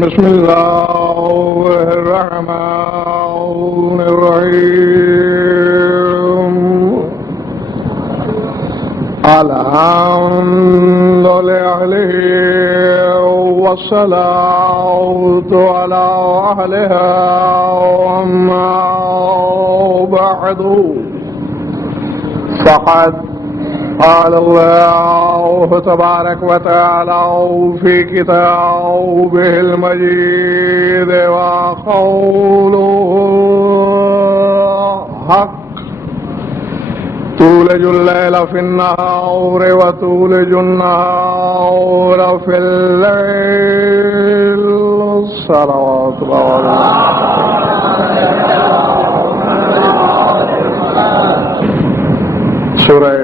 بسم الله الرحمن الرحيم الحمد لله والصلاة على أهلها وما بعد فقد قال الله تبارك وتعالى في كتابه المجيد وقوله حق تولج الليل في النهار وتولج النهار في الليل صلوات الله سورہ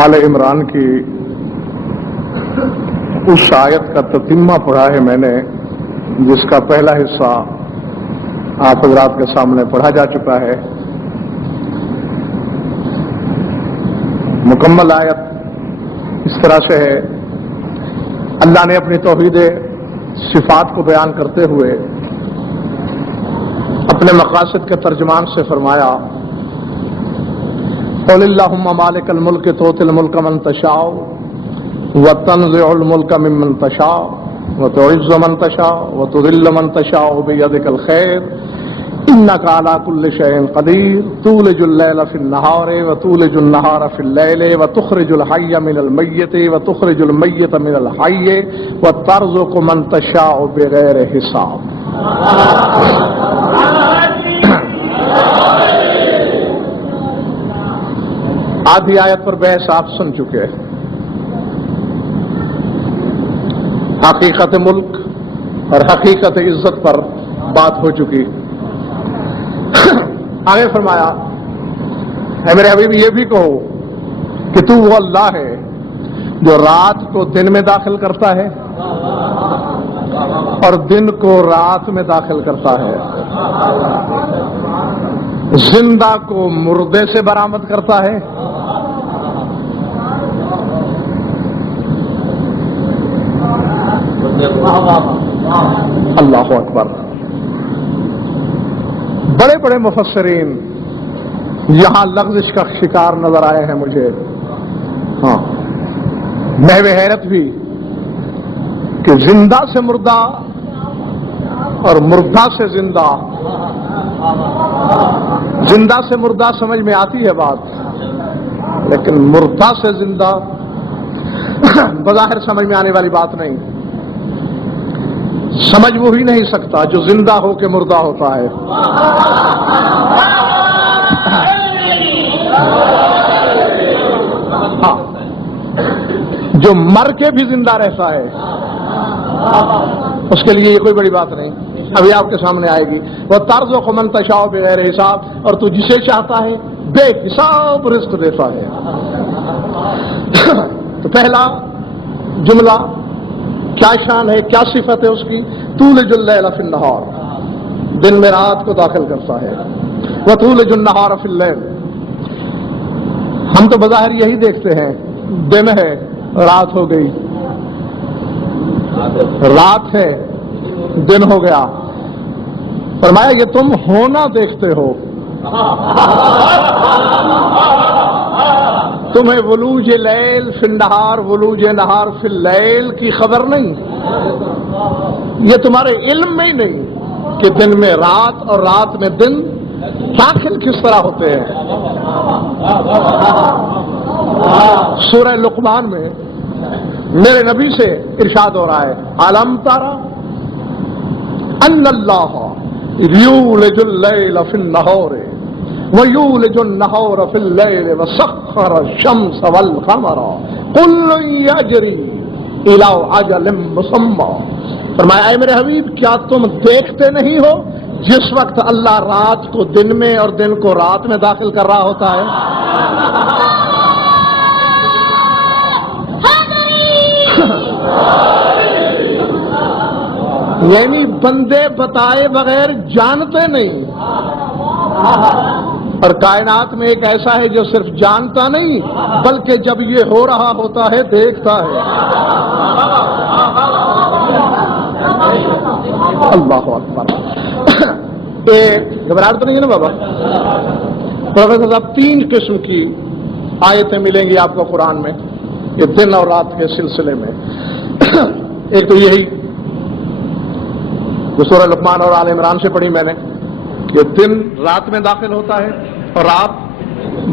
آل عمران کی اس آیت کا تتمہ پڑھا ہے میں نے، جس کا پہلا حصہ آپ حضرات کے سامنے پڑھا جا چکا ہے۔ مکمل آیت اس طرح سے ہے، اللہ نے اپنی توحید صفات کو بیان کرتے ہوئے اپنے مقاصد کے ترجمان سے فرمایا قل اللہم مالک الملک تؤتی الملک من تشاء وتنزع الملک ممن تشاء وتعز من تشاء وتذل من تشاء بیدک الخیر انک علی کل شیء قدیر تولج اللیل فی النہار وتولج النہار فی اللیل وتخرج الحی من المیت وتخرج المیت من الحی وترزق من تشاء بغیر حساب۔ آدھی آیت پر بحث آپ سن چکے ہیں، حقیقت ملک اور حقیقت عزت پر بات ہو چکی۔ آگے فرمایا اے میرے حبیب یہ بھی کہو کہ تو وہ اللہ ہے جو رات کو دن میں داخل کرتا ہے اور دن کو رات میں داخل کرتا ہے، زندہ کو مردے سے برآمد کرتا ہے، اللہ اکبر۔ بڑے بڑے مفسرین یہاں لغزش کا شکار نظر آئے ہیں مجھے، ہاں محو حیرت بھی کہ زندہ سے مردہ اور مردہ سے زندہ، زندہ سے مردہ سمجھ میں آتی ہے بات، لیکن مردہ سے زندہ بظاہر سمجھ میں آنے والی بات نہیں۔ سمجھ وہی نہیں سکتا جو زندہ ہو کے مردہ ہوتا ہے، جو مر کے بھی زندہ رہتا ہے اس کے لیے یہ کوئی بڑی بات نہیں۔ ابھی آپ کے سامنے آئے گی وہ ترزق من تشاء بغیر حساب، اور تو جسے چاہتا ہے بے حساب رزق دیتا ہے۔ تو پہلا جملہ کیا شان ہے، کیا صفت ہے اس کی؟ تولج اللیل فی النہار، دن میں رات کو داخل کرتا ہے، وتولج النہار فی اللیل۔ ہم تو بظاہر یہی دیکھتے ہیں، دن ہے رات ہو گئی، رات ہے دن ہو گیا۔ فرمایا یہ تم ہونا دیکھتے ہو، تمہیں ولوج لیل فی النہار ولوج نہار فی اللیل کی خبر نہیں، یہ تمہارے علم میں ہی نہیں کہ دن میں رات اور رات میں دن داخل کس طرح ہوتے ہیں۔ سورہ لقمان میں میرے نبی سے ارشاد ہو رہا ہے علم ترى ان اللہ یولج اللیل فی النہار وَيُولِجُ النَّهَارَ فِي اللَّيْلِ وَسَخَّرَ الشَّمْسَ وَالْقَمَرَ كُلٌّ يَجْرِي إِلَىٰ أَجَلٍ مُّسَمًّى۔ فرمایا اے میرے حبیب کیا تم دیکھتے نہیں ہو جس وقت اللہ رات کو دن میں اور دن کو رات میں داخل کر رہا ہوتا ہے؟ یعنی بندے بتائے بغیر جانتے نہیں، اور کائنات میں ایک ایسا ہے جو صرف جانتا نہیں بلکہ جب یہ ہو رہا ہوتا ہے دیکھتا ہے۔ اللہ اکبر. گھبراہٹ تو نہیں ہے نا بابا؟ پروفیسر صاحب 3 قسم کی آیتیں ملیں گی آپ کو قرآن میں یہ دن اور رات کے سلسلے میں. ایک تو یہی جو سورہ لقمان اور آل عمران سے پڑھی میں نے کہ دن رات میں داخل ہوتا ہے اور رات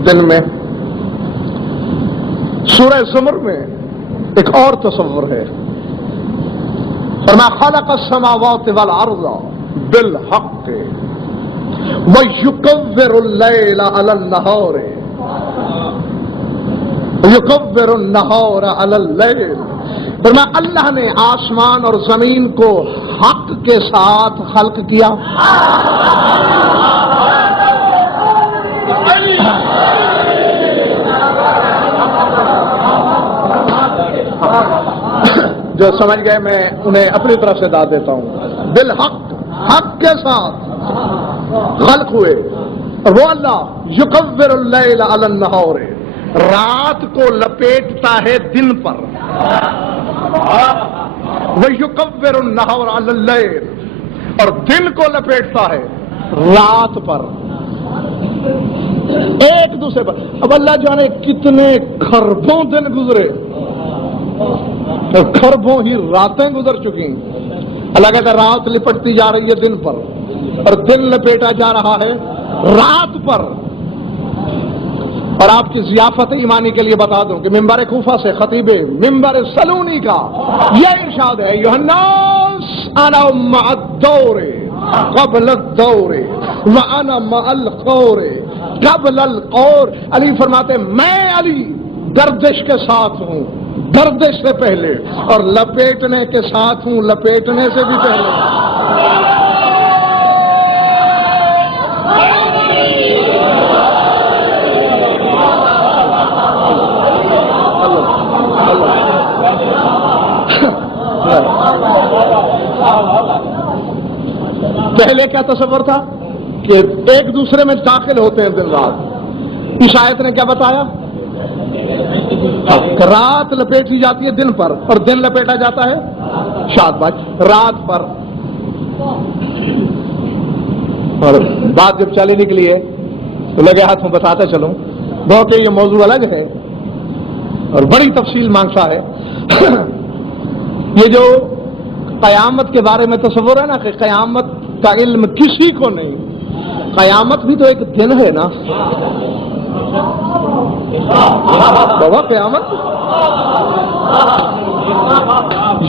دن میں. سورہ زمر میں ایک اور تصور ہے، فرمایا خلق السماوات والارض بالحق وَيُكَوِّرُ اللَّيْلَ عَلَى النَّهَارِ يُكَوِّرُ النَّهَارَ عَلَى اللَّيْلِ. فرمایا اللہ نے آسمان اور زمین کو حق کے ساتھ خلق کیا. جو سمجھ گئے میں انہیں اپنی طرف سے داد دیتا ہوں. بالحق، حق کے ساتھ خلق ہوئے. وہ اللہ یکور اللیل علی النہار، رات کو لپیٹتا ہے دن پر، ویکور النہار علی اللیل، اور دن کو لپیٹتا ہے رات پر، ایک دوسرے پر. اب اللہ جانے کتنے خربوں دن گزرے اور خربوں ہی راتیں گزر چکی. اللہ کہتا ہے رات لپٹتی جا رہی ہے دن پر اور دن لپیٹا جا رہا ہے رات پر. اور آپ کی ضیافت ایمانی کے لیے بتا دوں کہ ممبر کوفہ سے خطیب ممبر سلونی کا یہ ارشاد ہے یوحناس انا مع الدور قبل الدور وانا مع القور قبل القور. علی فرماتے میں علی گردش کے ساتھ ہوں گردش سے پہلے اور لپیٹنے کے ساتھ ہوں لپیٹنے سے بھی پہلے. پہلے کیا تصور تھا کہ ایک دوسرے میں داخل ہوتے ہیں دن رات. اس آیت نے کیا بتایا؟ رات لپیٹی جاتی ہے دن پر اور دن لپیٹا جاتا ہے شاباش رات پر. اور بات جب چلی نکلی ہے تو لگے ہاتھ میں بتاتا چلوں بہت یہ موضوع الگ ہے اور بڑی تفصیل مانگتا ہے. یہ جو قیامت کے بارے میں تصور ہے نا کہ قیامت کا علم کسی کو نہیں، قیامت بھی تو ایک دن ہے نا بابا. قیامت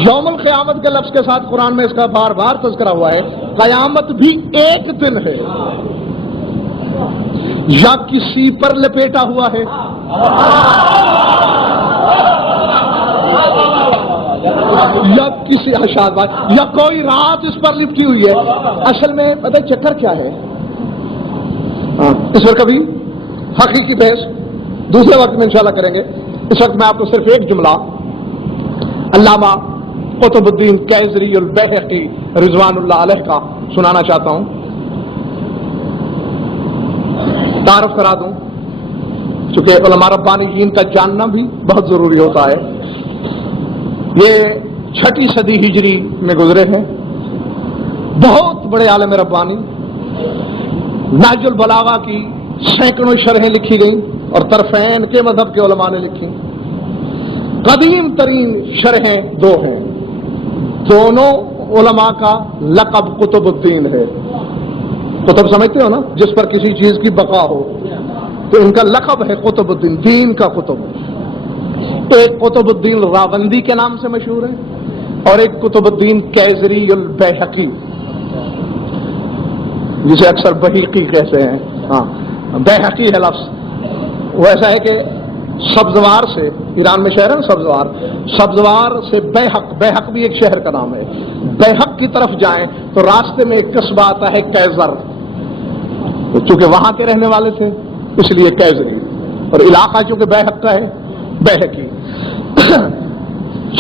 یوم القیامت کے لفظ کے ساتھ قرآن میں اس کا بار بار تذکرہ ہوا ہے. قیامت بھی ایک دن ہے یا کسی پر لپیٹا ہوا ہے یا کسی اشاد بات یا کوئی رات اس پر لپٹی ہوئی ہے. اصل میں پتہ چکر کیا ہے؟ اس پر کبھی حقیقی بحث دوسرے وقت میں انشاءاللہ کریں گے. اس وقت میں آپ کو صرف ایک جملہ علامہ قطب الدین کیسری البیہقی رضوان اللہ علیہ کا سنانا چاہتا ہوں. تعارف کرا دوں چونکہ علماء ربانیین کا جاننا بھی بہت ضروری ہوتا ہے. یہ 6 صدی ہجری میں گزرے ہیں، بہت بڑے عالم ربانی. نہج البلاغہ کی سینکڑوں شرحیں لکھی گئیں اور طرفین کے مذہب کے علماء نے لکھی. قدیم ترین شرحیں 2 ہیں، دونوں علماء کا لقب قطب الدین ہے. قطب سمجھتے ہو نا جس پر کسی چیز کی بقا ہو، تو ان کا لقب ہے قطب الدین، دین کا قطب. ایک قطب الدین راوندی کے نام سے مشہور ہے اور ایک قطب الدین کیسری البیہقی جسے اکثر بحیقی کہتے ہیں. ہاں بیہقی ہے لفظ. وہ ایسا ہے کہ سبزوار سے، ایران میں شہر ہے نا سبزوار، سبزوار سے بیحق بھی ایک شہر کا نام ہے. بیحق کی طرف جائیں تو راستے میں ایک قصبہ آتا ہے کیزر، چونکہ وہاں کے رہنے والے تھے اس لیے کیزری، اور علاقہ چونکہ بیحق کا ہے بیہقی.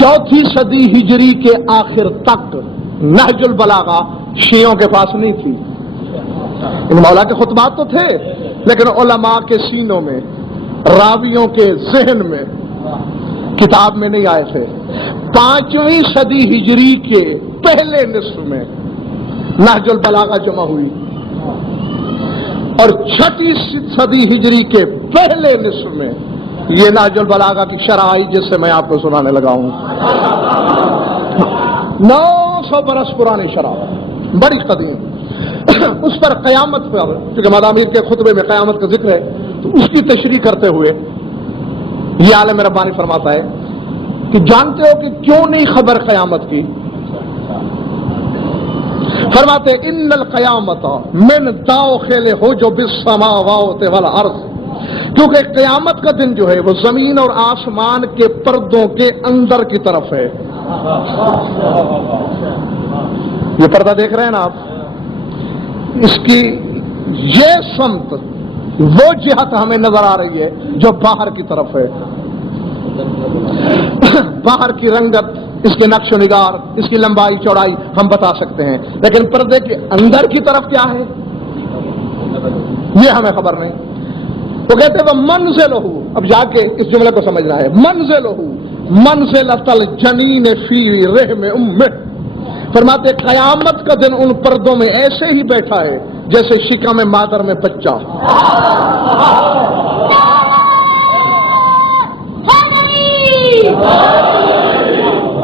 4 صدی ہجری کے آخر تک نہج البلاغہ شیعوں کے پاس نہیں تھی. ان مولا کے خطبات تو تھے لیکن علماء کے سینوں میں، راویوں کے ذہن میں، کتاب میں نہیں آئے تھے. 5ویں صدی ہجری کے پہلے نصف میں نہج البلاغہ جمع ہوئی، اور 6 صدی ہجری کے پہلے نصف میں یہ نہج البلاغہ کی شرح آئی، جس سے میں آپ کو سنانے لگا ہوں۔ 900 برس پرانی شرح، بڑی قدیم۔ اس پر قیامت پر، کیونکہ مدامیر کے خطبے میں قیامت کا ذکر ہے، تو اس کی تشریح کرتے ہوئے یہ عالم ربانی فرماتا ہے کہ جانتے ہو کہ کیوں نہیں خبر قیامت کی؟ فرماتے ان القیامت من داخل ہو جو بالسماوات والارض، کیونکہ قیامت کا دن جو ہے وہ زمین اور آسمان کے پردوں کے اندر کی طرف ہے۔ یہ پردہ دیکھ رہے ہیں نا آپ، اس کی یہ سمت، وہ جہت ہمیں نظر آ رہی ہے جو باہر کی طرف ہے۔ باہر کی رنگت، اس کے نقش و نگار، اس کی لمبائی چوڑائی ہم بتا سکتے ہیں، لیکن پردے کے اندر کی طرف کیا ہے یہ ہمیں خبر نہیں۔ وہ کہتے ہیں وہ منزلہ، اب جا کے اس جملے کو سمجھنا ہے، منزلہ منزلۃ الجنین فی رحم امہ، فرماتے قیامت کا دن ان پردوں میں ایسے ہی بیٹھا ہے جیسے شکم مادر میں بچہ۔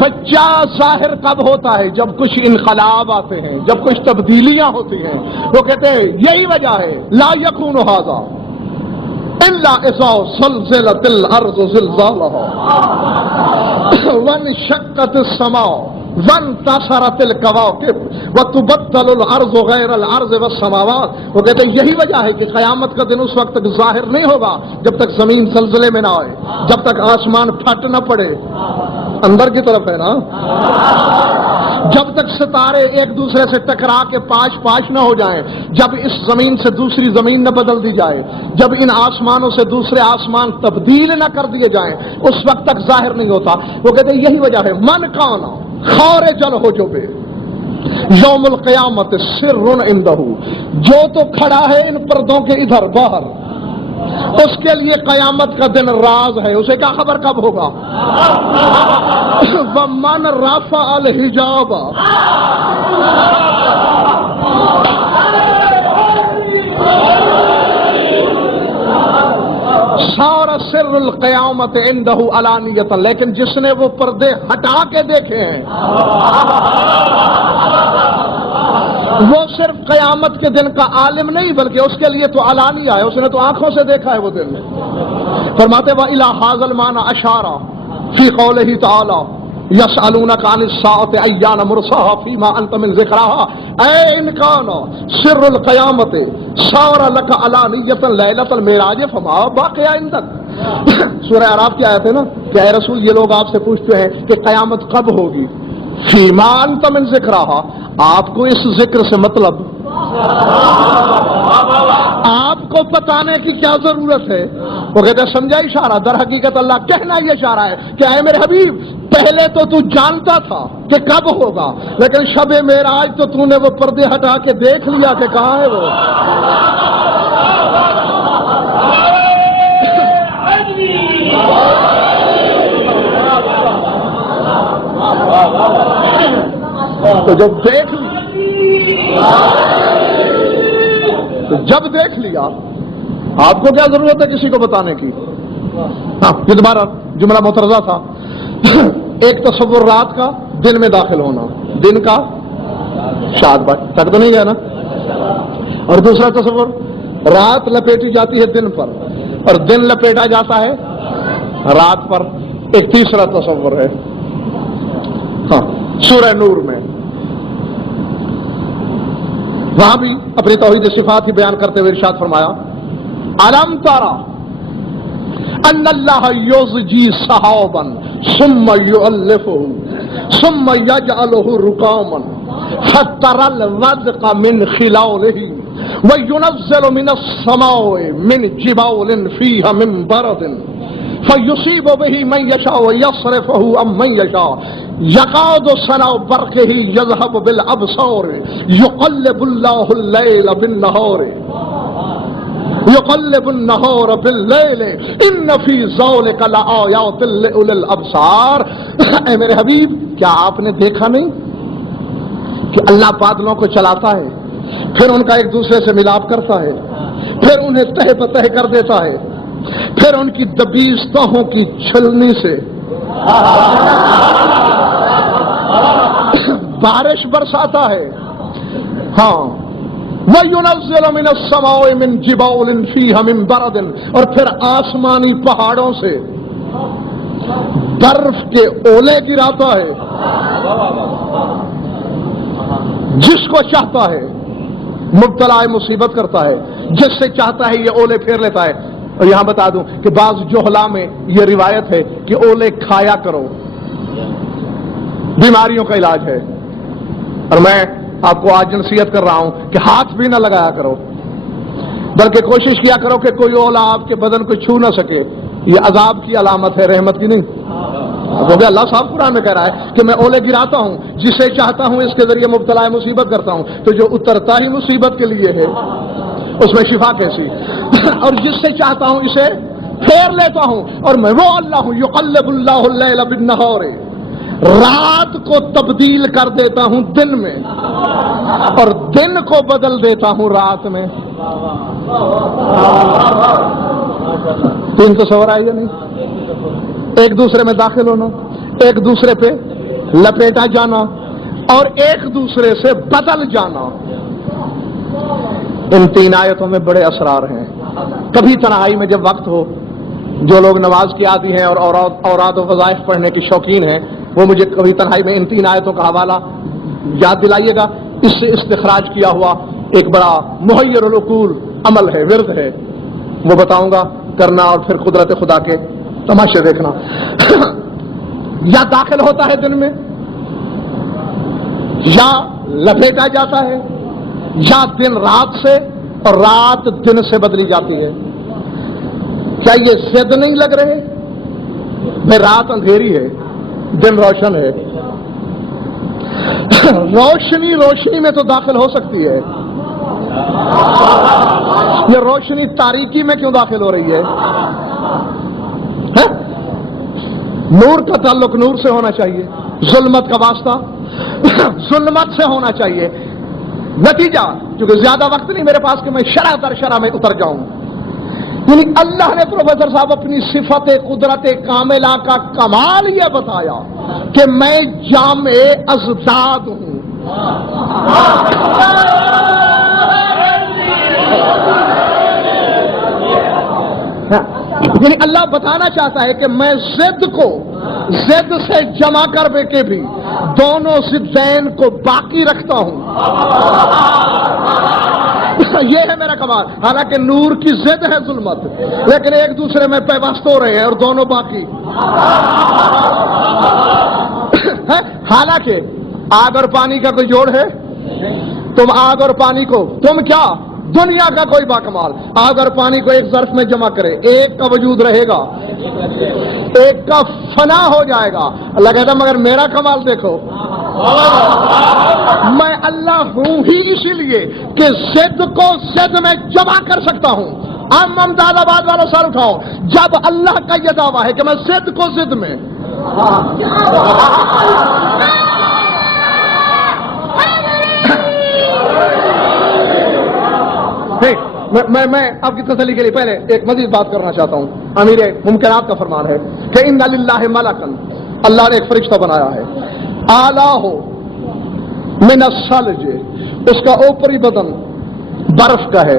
بچہ ظاہر کب ہوتا ہے؟ جب کچھ انقلاب آتے ہیں، جب کچھ تبدیلیاں ہوتی ہیں۔ وہ کہتے ہیں یہی وجہ ہے لا یکون ھذا الا اذا زلزلت الارض زلزالها وانشقت السماء وانتصرت الكواكب وتبدل الارض غیر الارض والسماوات۔ وہ کہتے ہیں یہی وجہ ہے کہ قیامت کا دن اس وقت تک ظاہر نہیں ہوگا جب تک زمین زلزلے میں نہ آئے، جب تک آسمان پھٹ نہ پڑے، اندر کی طرف ہے نا، جب تک ستارے ایک دوسرے سے ٹکرا کے پاش نہ ہو جائیں، جب اس زمین سے دوسری زمین نہ بدل دی جائے، جب ان آسمانوں سے دوسرے آسمان تبدیل نہ کر دیے جائیں، اس وقت تک ظاہر نہیں ہوتا۔ وہ کہتے ہیں یہی وجہ ہے من کانا خارج الحجب یوم القیامت سر عندہ، جو تو کھڑا ہے ان پردوں کے ادھر باہر، اس کے لیے قیامت کا دن راز ہے، اسے کیا خبر کب ہوگا؟ وَمَنْ رَفَعَ الْحِجَابَ، سارا سر القیامت عندہ علانیۃ، لیکن جس نے وہ پردے ہٹا کے دیکھے ہیں وہ صرف قیامت کے دن کا عالم نہیں، بلکہ اس کے لیے تو علانیہ ہے، اس نے تو آنکھوں سے دیکھا ہے وہ دن۔ فرماتے وَإِلَى هَذَا الْمَعْنَى أَشَارَ فِي قَوْلِهِ تَعَالَى يَسْأَلُونَكَ عَنِ السَّاعَةِ أَيَّانَ مُرْسَاهَا فِيمَا أَنْتَ مِنْ ذِكْرَاهَا أَيْ إِنْ كَانَ سِرُّ الْقِيَامَةِ صَارَ لَكَ عَلَانِيَّةً لَيْلَةَ الْمِعْرَاجِ فَمَا بَقِيَ عِندَكَ۔ سورہ اعراف کی آیت ہے نا کہ اے رسول یہ لوگ آپ سے پوچھتے ہیں کہ قیامت کب ہوگی، فیما انت من ذکرہا، آپ کو اس ذکر سے مطلب، آپ کو بتانے کی کیا ضرورت ہے؟ وہ کہتے ہیں سمجھا اشارہ، در حقیقت اللہ کہنا یہ اشارہ ہے کہ اے میرے حبیب پہلے تو جانتا تھا کہ کب ہوگا، لیکن شب معراج تو نے وہ پردے ہٹا کے دیکھ لیا کہ کہاں ہے وہ۔ تو جب دیکھ لیا آپ کو کیا ضرورت ہے کسی کو بتانے کی؟ ہاں یہ دوبارہ جملہ مترجہ تھا۔ ایک تصور رات کا دن میں داخل ہونا، دن کا شاد بھائی تک تو نہیں گیا نا، اور دوسرا تصور رات لپیٹی جاتی ہے دن پر اور دن لپیٹا جاتا ہے رات پر۔ ایک تیسرا تصور ہے ہاں سورہ نور میں، وہاں بھی اپنی توحید صفات ہی بیان کرتے ہوئے ارشاد فرمایا الم ترى ان اللہ یزجی سحابا ثم یؤلفه ثم یجعله رکاما فترى الودق من خلاله وینزل من السماء من جبال فيها من برد فیصیب به من یشاء ویصرفه عن من یشاء یکاد سنا برقه یذهب بالابصار یقلب اللہ اللیل بالنہار یقلب النہار باللیل ان فی ذلک لآیات لأولی الابصار۔ اے میرے حبیب کیا آپ نے دیکھا نہیں کہ اللہ بادلوں کو چلاتا ہے، پھر ان کا ایک دوسرے سے ملاپ کرتا ہے، پھر انہیں تہ بتہ کر دیتا ہے، پھر ان کی دبیز تہوں کی چھلنی سے بارش برساتا ہے۔ ہاں، وَيُنَزِّلُ مِنَ السَّمَاءِ مِن جِبَالٍ فِيهَا مِن بَرَدٍ، اور پھر آسمانی پہاڑوں سے برف کے اولے گراتا ہے، جس کو چاہتا ہے مبتلا مصیبت کرتا ہے، جس سے چاہتا ہے یہ اولے پھیر لیتا ہے۔ اور یہاں بتا دوں کہ بعض جوہلا میں یہ روایت ہے کہ اولے کھایا کرو، بیماریوں کا علاج ہے۔ اور میں آپ کو آج نصیحت کر رہا ہوں کہ ہاتھ بھی نہ لگایا کرو، بلکہ کوشش کیا کرو کہ کوئی اولا آپ کے بدن کو چھو نہ سکے۔ یہ عذاب کی علامت ہے، رحمت کی نہیں۔ کیونکہ اللہ صاحب قرآن میں کہہ رہا ہے کہ میں اولے گراتا ہوں، جسے چاہتا ہوں اس کے ذریعے مبتلا مصیبت کرتا ہوں، تو جو اترتا ہی مصیبت کے لیے ہے اس میں شفا کیسی؟ اور جس سے چاہتا ہوں اسے پھیر لیتا ہوں، اور میں وہ اللہ ہوں یقلب اللہ اللیل بالنہار، رات کو تبدیل کر دیتا ہوں دن میں، اور دن کو بدل دیتا ہوں رات میں۔ تین تصور آئی یا نہیں؟ ایک دوسرے میں داخل ہونا، ایک دوسرے پہ لپیٹا جانا، اور ایک دوسرے سے بدل جانا۔ ان تین آیتوں میں بڑے اسرار ہیں۔ کبھی تنہائی میں جب وقت ہو، جو لوگ نماز کی عادی ہیں اور اوراد و وظائف پڑھنے کی شوقین ہیں، وہ مجھے کبھی تنہائی میں ان تین آیتوں کا حوالہ یاد دلائیے گا۔ اس سے استخراج کیا ہوا ایک بڑا محیر العقول عمل ہے، ورد ہے، وہ بتاؤں گا، کرنا اور پھر قدرت خدا کے تماشے دیکھنا۔ یا داخل ہوتا ہے دن میں، یا لپیٹا جاتا ہے، یا دن رات سے اور رات دن سے بدلی جاتی ہے۔ کیا یہ ضد نہیں لگ رہے؟ بھائی رات اندھیری ہے، دن روشن ہے۔ روشنی میں تو داخل ہو سکتی ہے، یہ روشنی تاریکی میں کیوں داخل ہو رہی ہے؟ نور کا تعلق نور سے ہونا چاہیے، ظلمت کا واسطہ ظلمت سے ہونا چاہیے۔ نتیجہ، کیونکہ زیادہ وقت نہیں میرے پاس کہ میں شرح در شرح میں اتر جاؤں، یعنی اللہ نے پروفیسر صاحب اپنی صفت قدرت کاملہ کا کمال یہ بتایا کہ میں جامع ازداد ہوں۔ یعنی اللہ بتانا چاہتا ہے کہ میں ضد کو ضد سے جمع کر کے بھی دونوں ضدین کو باقی رکھتا ہوں۔ یہ ہے میرا کمال۔ حالانکہ نور کی ضد ہے ظلمت، لیکن ایک دوسرے میں پیوست ہو رہے ہیں اور دونوں باقی۔ حالانکہ آگ اور پانی کا کوئی جوڑ ہے؟ تم آگ اور پانی کو، تم کیا دنیا کا کوئی باکمال آگ اور پانی کو ایک ظرف میں جمع کرے، ایک کا وجود رہے گا، ایک کا فنا ہو جائے گا۔ اللہ کہتا مگر میرا کمال دیکھو، میں اللہ ہوں ہی اسی لیے کہ ضد کو ضد میں جمع کر سکتا ہوں۔ امداد آباد والا سر اٹھاؤ، جب اللہ کا یہ دعویٰ ہے کہ میں ضد کو ضد میں، میں آپ کی تسلی کے لیے پہلے ایک مزید بات کرنا چاہتا ہوں۔ امیر ممکنات کا فرمان ہے کہ ان للہ ملکن، اللہ نے ایک فرشتہ بنایا ہے، اعلیٰ ہو من الثلج، اس کا اوپری بدن برف کا ہے،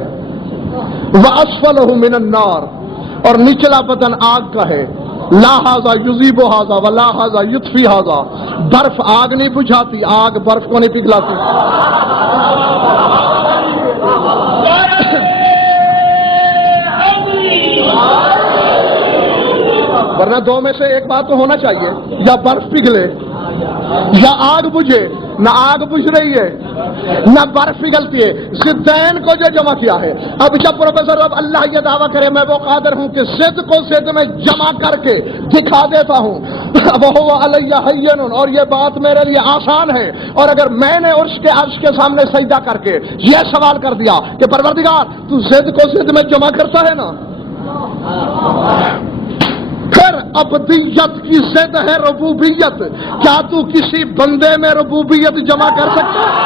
واسفلہ من النار، اور نچلا بدن آگ کا ہے، لا ھذا یذیب ھذا ولا ھذا یطفی ھذا، برف آگ نہیں بجھاتی، آگ برف کو نہیں پگھلاتی۔ ورنہ دو میں سے ایک بات تو ہونا چاہیے، یا برف پگھلے یا آگ بجھے۔ نہ آگ بجھ رہی ہے نہ برف پگھلتی ہے، ضدین کو جو جمع کیا ہے۔ اب جب پروفیسر اب اللہ یہ دعویٰ کرے میں وہ قادر ہوں کہ ضد کو ضد میں جمع کر کے دکھا دیتا ہوں، وہ علیہ ہین، اور یہ بات میرے لیے آسان ہے۔ اور اگر میں نے عرش کے سامنے سجدہ کر کے یہ سوال کر دیا کہ پروردگار تو ضد کو ضد میں جمع کرتا ہے نا، پھر ابدیت کی ضد ہے ربوبیت، کیا تو کسی بندے میں ربوبیت جمع کر سکتا ہے؟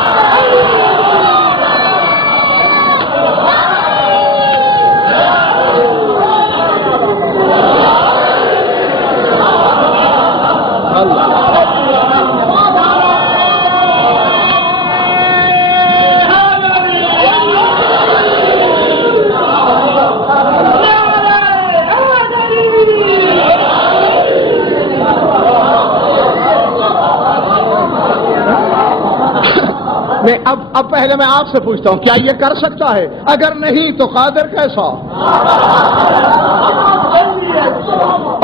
اب پہلے میں آپ سے پوچھتا ہوں، کیا یہ کر سکتا ہے؟ اگر نہیں تو قادر کیسا؟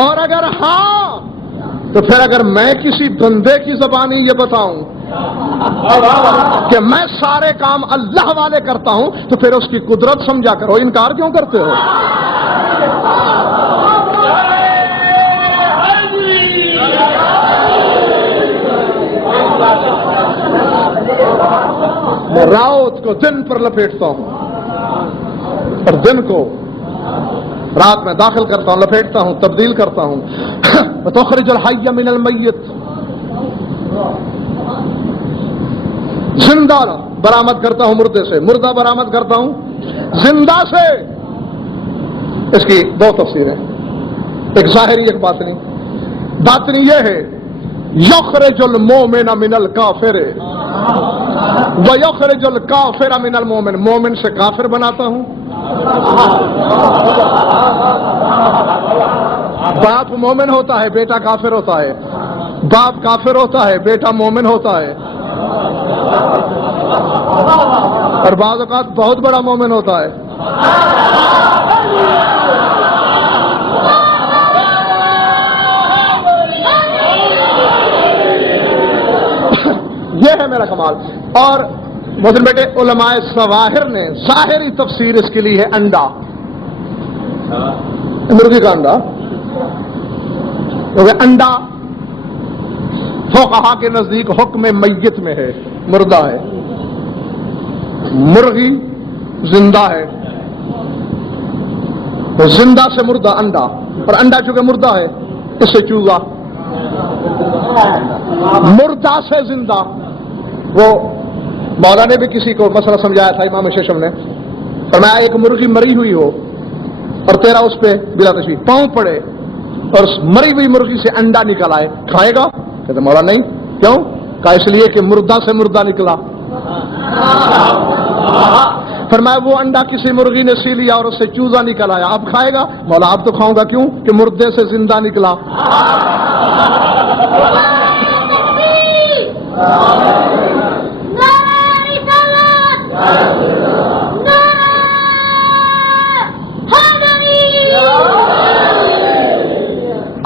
اور اگر ہاں تو پھر اگر میں کسی بندے کی زبانی یہ بتاؤں کہ میں سارے کام اللہ والے کرتا ہوں تو پھر اس کی قدرت سمجھا کرو، انکار کیوں کرتے ہو؟ میں رات کو دن پر لپیٹتا ہوں اور دن کو رات میں داخل کرتا ہوں، لپیٹتا ہوں، تبدیل کرتا ہوں۔ وتخرج الحي من المیت، زندہ برآمد کرتا ہوں مردے سے، مردہ برآمد کرتا ہوں زندہ سے۔ اس کی دو تفسیریں، ایک ظاہری ایک باطنی۔ باطنی یہ ہے یخرج المؤمن من الکافر وَيَخْرِجُ الْكَافِرَ مِنَ الْمُؤْمِنِ، مومن سے کافر بناتا ہوں۔ باپ مومن ہوتا ہے، بیٹا کافر ہوتا ہے، باپ کافر ہوتا ہے، بیٹا مومن ہوتا ہے، اور بعض اوقات بہت بڑا مومن ہوتا ہے۔ یہ ہے میرا کمال۔ اور محترم بیٹے، علماء ظواہر نے ظاہری تفسیر اس کے لیے ہے انڈا، مرغی کا انڈا، کیونکہ انڈا فقہا کے نزدیک حکم میت میں ہے، مردہ ہے، مرغی زندہ ہے، تو زندہ سے مردہ انڈا، اور انڈا چونکہ مردہ ہے اس سے چوزا، مردہ سے زندہ۔ وہ مولا نے بھی کسی کو مسئلہ سمجھایا تھا، امام ششم نے، فرمایا ایک مرغی مری ہوئی ہو اور تیرا اس پہ بلا تشریف پاؤں پڑے اور اس مری ہوئی مرغی سے انڈا نکل آئے، کھائے گا؟ کہتے مولا نہیں۔ کیوں؟ کہا اس لیے کہ مردہ سے مردہ نکلا۔ فرمایا وہ انڈا کسی مرغی نے سی لیا اور اس سے چوزا نکل آیا، اب کھائے گا؟ مولا اب تو کھاؤں گا، کیوں کہ مردے سے زندہ نکلا۔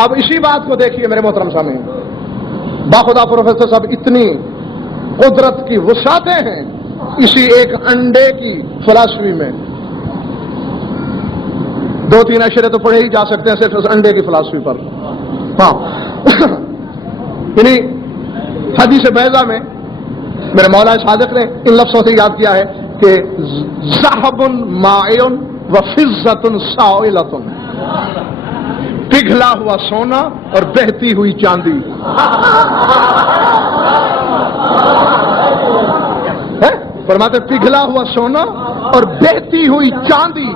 اب اسی بات کو دیکھیے میرے محترم سامعین، باخدا پروفیسر صاحب اتنی قدرت کی وسعتیں ہیں اسی ایک انڈے کی فلسفی میں۔ دو تین اشرے تو پڑھے ہی جا سکتے ہیں صرف اس انڈے کی فلسفی پر۔ ہاں یعنی حدیث بیضا میں میرے مولا صادق نے ان لفظوں سے یاد کیا ہے کہ ذهب مائع وفضة سائلة، پگھلا ہوا سونا اور بہتی ہوئی چاندی۔ فرماتے پگھلا ہوا سونا اور بہتی ہوئی چاندی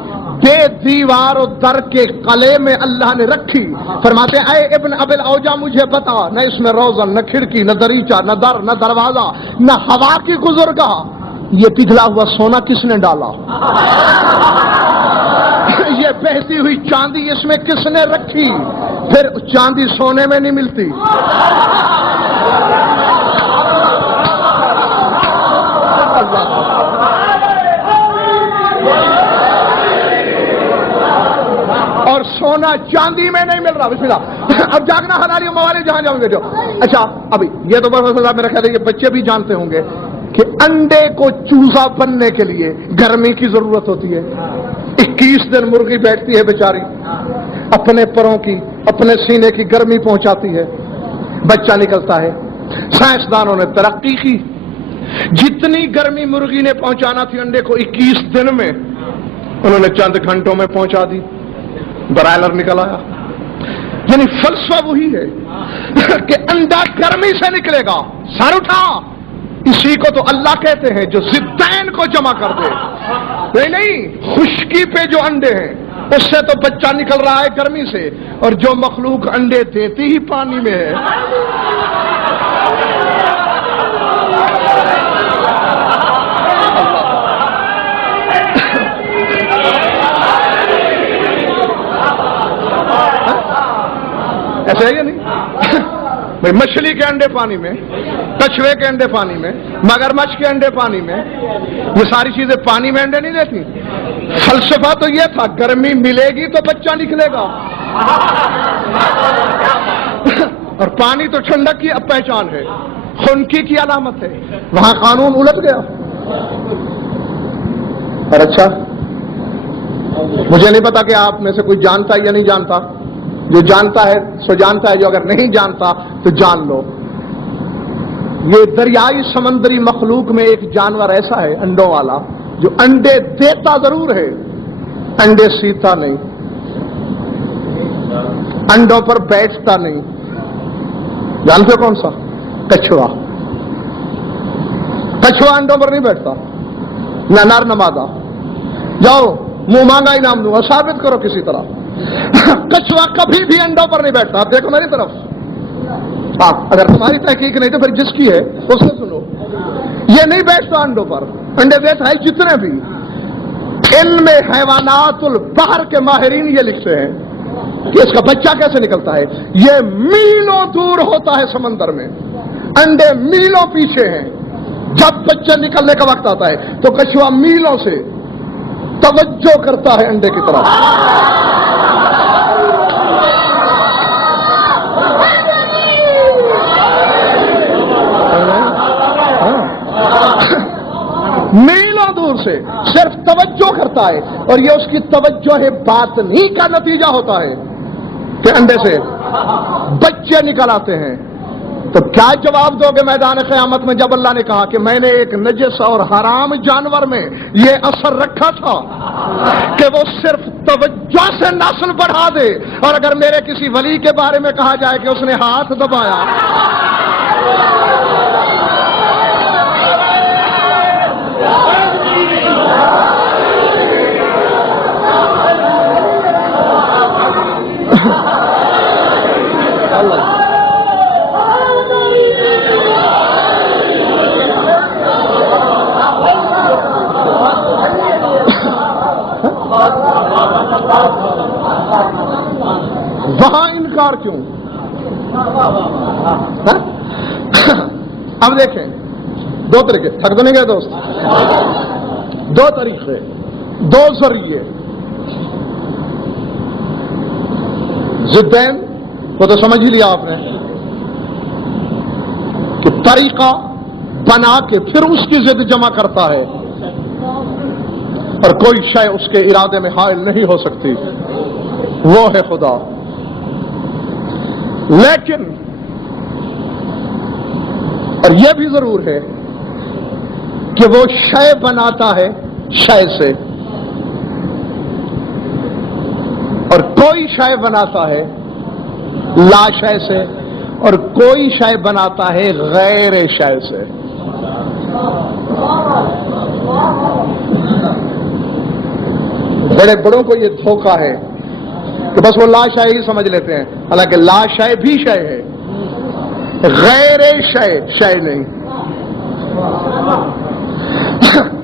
بے دیوار و در کے قلعے میں اللہ نے رکھی۔ فرماتے اے ابن ابل اوجا مجھے بتا، نہ اس میں روزن، نہ کھڑکی، نہ دریچہ، نہ در، نہ دروازہ، نہ ہوا کی گزرگاہ، یہ پگھلا ہوا سونا کس نے ڈالا؟ یہ بہتی ہوئی چاندی اس میں کس نے رکھی؟ پھر چاندی سونے میں نہیں ملتی۔ اور سونا چاندی میں نہیں مل رہا۔ بسم اللہ، اب جاگنا حلالی موالی جہاں جاؤں گے جو۔ اچھا ابھی یہ تو بس میرا خیال ہے یہ بچے بھی جانتے ہوں گے کہ انڈے کو چوزا بننے کے لیے گرمی کی ضرورت ہوتی ہے۔ 21 دن مرغی بیٹھتی ہے بیچاری، اپنے پروں کی، اپنے سینے کی گرمی پہنچاتی ہے، بچہ نکلتا ہے۔ سائنسدانوں نے ترقی کی، جتنی گرمی مرغی نے پہنچانا تھی انڈے کو 21 دن میں انہوں نے چند گھنٹوں میں پہنچا دی، برائلر نکل آیا۔ یعنی فلسفہ وہی ہے کہ انڈا گرمی سے نکلے گا، سر اٹھا، اسی کو تو اللہ کہتے ہیں جو ضدین کو جمع کر دے۔ نہیں، خشکی پہ جو انڈے ہیں اس سے تو بچہ نکل رہا ہے گرمی سے، اور جو مخلوق انڈے دیتی ہی پانی میں ہے۔ ایسا ہے یا نہیں؟ مچھلی کے انڈے پانی میں، کچھوے کے انڈے پانی میں، مگرمچھ کے انڈے پانی میں، یہ ساری چیزیں پانی میں انڈے نہیں دیتی۔ فلسفہ تو یہ تھا گرمی ملے گی تو بچہ نکلے گا، اور پانی تو ٹھنڈک کی اب پہچان ہے، خنکی کی علامت ہے۔ وہاں قانون الٹ گیا۔ اور اچھا، مجھے نہیں پتا کہ آپ میں سے کوئی جانتا ہے یا نہیں جانتا، جو جانتا ہے سو جانتا ہے، جو اگر نہیں جانتا تو جان لو۔ یہ دریائی سمندری مخلوق میں ایک جانور ایسا ہے انڈوں والا جو انڈے دیتا ضرور ہے، انڈے سیتا نہیں، انڈوں پر بیٹھتا نہیں۔ جانتے ہو کون سا؟ کچھوا۔ کچھوا انڈوں پر نہیں بیٹھتا، نہ نر نہ مادہ۔ جاؤ منہ مانگا انعام دوں گا، ثابت کرو کسی طرح۔ کچھوا کبھی بھی انڈوں پر نہیں بیٹھتا۔ آپ دیکھو میری طرف، اگر تمہاری تحقیق نہیں تو پھر جس کی ہے اس سے سنو۔ یہ نہیں بیٹھتا انڈوں پر، انڈے دیتا ہے جتنے بھی۔ ان میں حیوانات البحر کے ماہرین یہ لکھتے ہیں کہ اس کا بچہ کیسے نکلتا ہے۔ یہ میلوں دور ہوتا ہے سمندر میں، انڈے میلوں پیچھے ہیں۔ جب بچہ نکلنے کا وقت آتا ہے تو کچھوا میلوں سے توجہ کرتا ہے انڈے کی طرف۔ میلوں دور سے صرف توجہ کرتا ہے، اور یہ اس کی توجہ ہے باطنی کا نتیجہ ہوتا ہے کہ انڈے سے بچے نکل آتے ہیں۔ تو کیا جواب دو گے میدان قیامت میں جب اللہ نے کہا کہ میں نے ایک نجس اور حرام جانور میں یہ اثر رکھا تھا کہ وہ صرف توجہ سے نسل بڑھا دے، اور اگر میرے کسی ولی کے بارے میں کہا جائے کہ اس نے ہاتھ دبایا، وہاں انکار کیوں؟ اب دیکھیں، دو طریقے، تھک تو نہیں گئے دوست؟ دو طریقے، دو ذریعے۔ ضدین کو تو سمجھ ہی لیا آپ نے کہ طریقہ بنا کے پھر اس کی ضد جمع کرتا ہے، اور کوئی شے اس کے ارادے میں حائل نہیں ہو سکتی، وہ ہے خدا۔ لیکن اور یہ بھی ضرور ہے کہ وہ شے بناتا ہے شے سے، اور کوئی شے بناتا ہے لا شے سے، اور کوئی شے بناتا ہے غیر شے سے۔ بڑے بڑوں کو یہ دھوکہ ہے کہ بس وہ لا شے ہی سمجھ لیتے ہیں، حالانکہ لا شے بھی شے ہے، غیر شے شے نہیں۔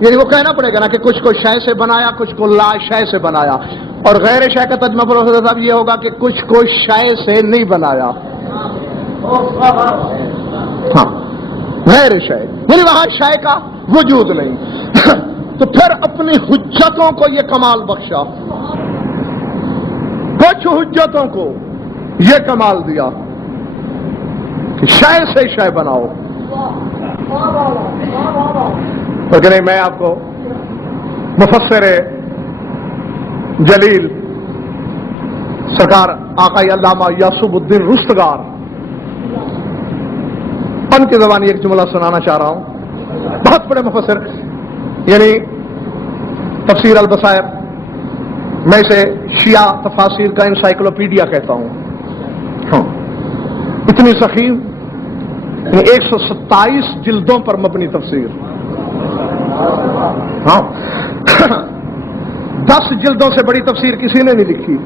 یعنی وہ کہنا پڑے گا نا کہ کچھ کو شے سے بنایا، کچھ کو لا شے سے بنایا، اور غیر شے کا ترجمہ پروفیسر صاحب یہ ہوگا کہ کچھ کو شے سے نہیں بنایا۔ ہاں، غیر شے، یعنی وہاں شے کا وجود نہیں۔ تو پھر اپنی حجتوں کو یہ کمال بخشا، کچھ حجتوں کو یہ کمال دیا کہ شے سے شے بناؤ۔ لیکن نہیں، میں آپ کو مفسر جلیل سرکار آقا علامہ یعصوب الدین رستگار ان کی زبانی ایک جملہ سنانا چاہ رہا ہوں۔ بہت بڑے مفسر، یعنی تفسیر البصائر میں سے شیعہ تفاسیر کا انسائکلوپیڈیا کہتا ہوں۔ اتنی ضخیم 127 جلدوں پر مبنی تفسیر. ہاں 10 جلدوں سے بڑی تفسیر کسی نے نہیں لکھی،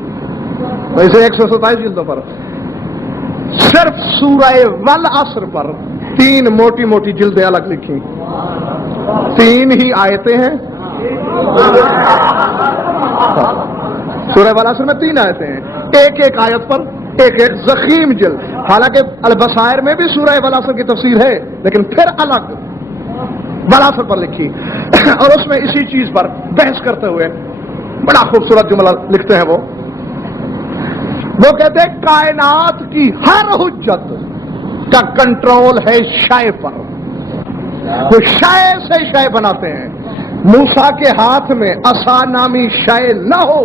ویسے 127 جلدوں پر. صرف سورہ والعصر پر 3 موٹی موٹی جلدیں الگ لکھی، 3 ہی آیتیں ہیں. سورہ والعصر میں 3 آیتیں ہیں، ایک آیت پر ایک ضخیم جلد. حالانکہ البصائر میں بھی سورہ والعصر کی تفسیر ہے، لیکن پھر الگ والعصر پر لکھی. اور اس میں اسی چیز پر بحث کرتے ہوئے بڑا خوبصورت جملہ لکھتے ہیں. وہ کہتے ہیں کائنات کی ہر حجت کا کنٹرول ہے شے پر. وہ شے سے شے بناتے ہیں. موسیٰ کے ہاتھ میں عصا نامی شے نہ ہو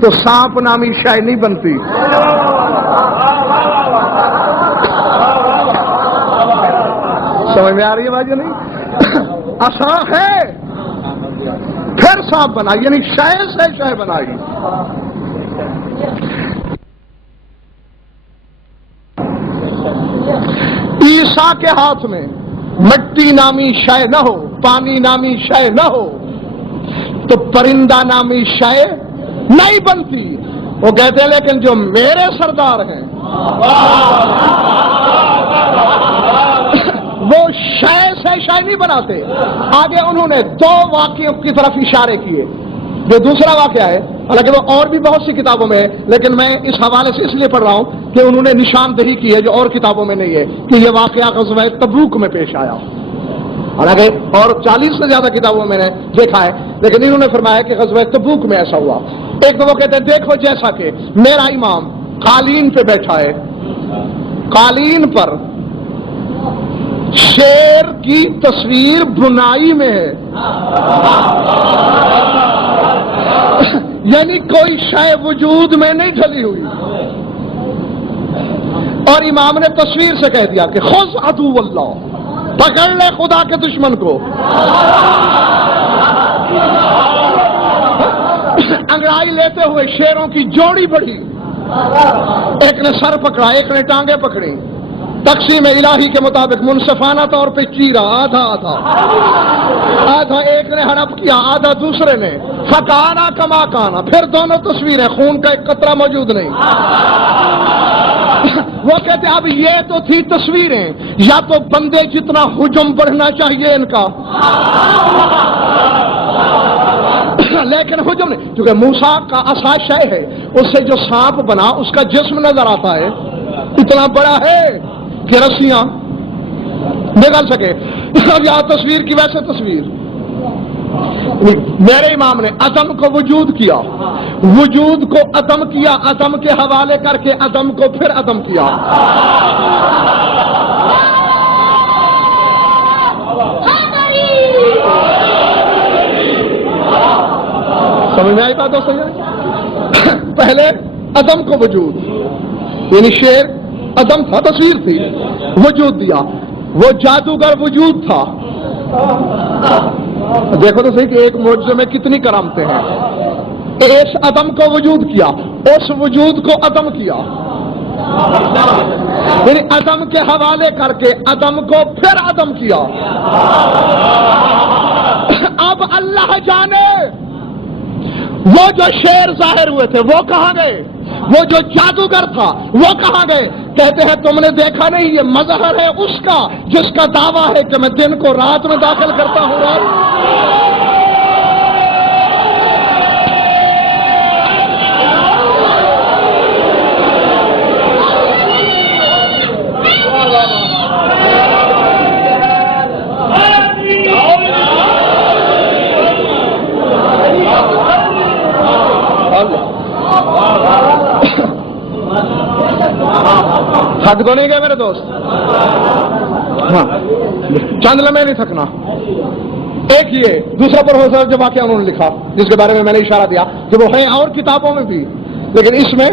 تو سانپ نامی شے نہیں بنتی. سمجھ میں آ رہی ہے بھائی؟ نہیں عصا ہے پھر سانپ بنا، یعنی شے سے شے بنائی. عیسیٰ کے ہاتھ میں مٹی نامی شے نہ ہو، پانی نامی شے نہ ہو تو پرندہ نامی شے نہیں بنتی. وہ کہتے ہیں لیکن جو میرے سردار ہیں وہ شے سے شے نہیں بناتے. آگے انہوں نے 2 واقعوں کی طرف اشارے کیے. جو دوسرا واقعہ ہے، حالانکہ وہ اور بھی بہت سی کتابوں میں ہے، لیکن میں اس حوالے سے اس لیے پڑھ رہا ہوں کہ انہوں نے نشاندہی کی ہے جو اور کتابوں میں نہیں ہے، کہ یہ واقعہ غزوہ تبوک میں پیش آیا. حالانکہ اور 40 سے زیادہ کتابوں میں نے دیکھا ہے، لیکن انہوں نے فرمایا کہ غزوہ تبوک میں ایسا ہوا. ایک تو وہ کہتے ہیں دیکھو جیسا کہ میرا امام قالین پہ بیٹھا ہے، قالین پر شیر کی تصویر بنائی میں ہے، یعنی کوئی شے وجود میں نہیں ڈھلی ہوئی. اور امام نے تصویر سے کہہ دیا کہ خذ عدو اللہ، پکڑ لے خدا کے دشمن کو. انگڑائی لیتے ہوئے شیروں کی جوڑی بڑھی، ایک نے سر پکڑا، ایک نے ٹانگیں پکڑی. تقسیم الہی کے مطابق منصفانہ طور پہ چیرا، آدھا ایک نے ہڑپ کیا، آدھا دوسرے نے. فکانا کما کانا، پھر دونوں تصویریں، خون کا ایک قطرہ موجود نہیں. وہ کہتے ہیں اب یہ تو تھی تصویریں، یا تو بندے جتنا ہجوم بڑھنا چاہیے ان کا، لیکن ہجوم نہیں، کیونکہ موسیٰ کا عصا شے ہے، اس سے جو سانپ بنا اس کا جسم نظر آتا ہے، اتنا بڑا ہے کہ رسیاں نکل سکے. اب یہاں تصویر کی ویسے تصویر. میرے امام نے عدم کو وجود کیا، وجود کو عدم کیا، عدم کے حوالے کر کے عدم کو پھر عدم کیا. سمجھ میں آئی بات دوستو؟ پہلے عدم کو وجود، یعنی شیر عدم تھا، تصویر تھی، وجود دیا. وہ جادوگر وجود تھا. دیکھو تو صحیح کہ ایک معجزے میں کتنی کرامتیں ہیں. اس عدم کو وجود کیا، اس وجود کو عدم کیا، یعنی عدم کے حوالے کر کے عدم کو پھر عدم کیا. اب اللہ جانے وہ جو شیر ظاہر ہوئے تھے وہ کہاں گئے، وہ جو جادوگر تھا وہ کہاں گئے. کہتے ہیں تم نے دیکھا نہیں، یہ مظہر ہے اس کا جس کا دعویٰ ہے کہ میں دن کو رات میں داخل کرتا ہوں. حد کو نہیں گئے میرے دوست؟ ہاں چند لمحے نہیں تھکنا. ایک یہ دوسرا پروفیسر جو واقعہ انہوں نے لکھا جس کے بارے میں نے اشارہ دیا کہ وہ ہیں اور کتابوں میں بھی، لیکن اس میں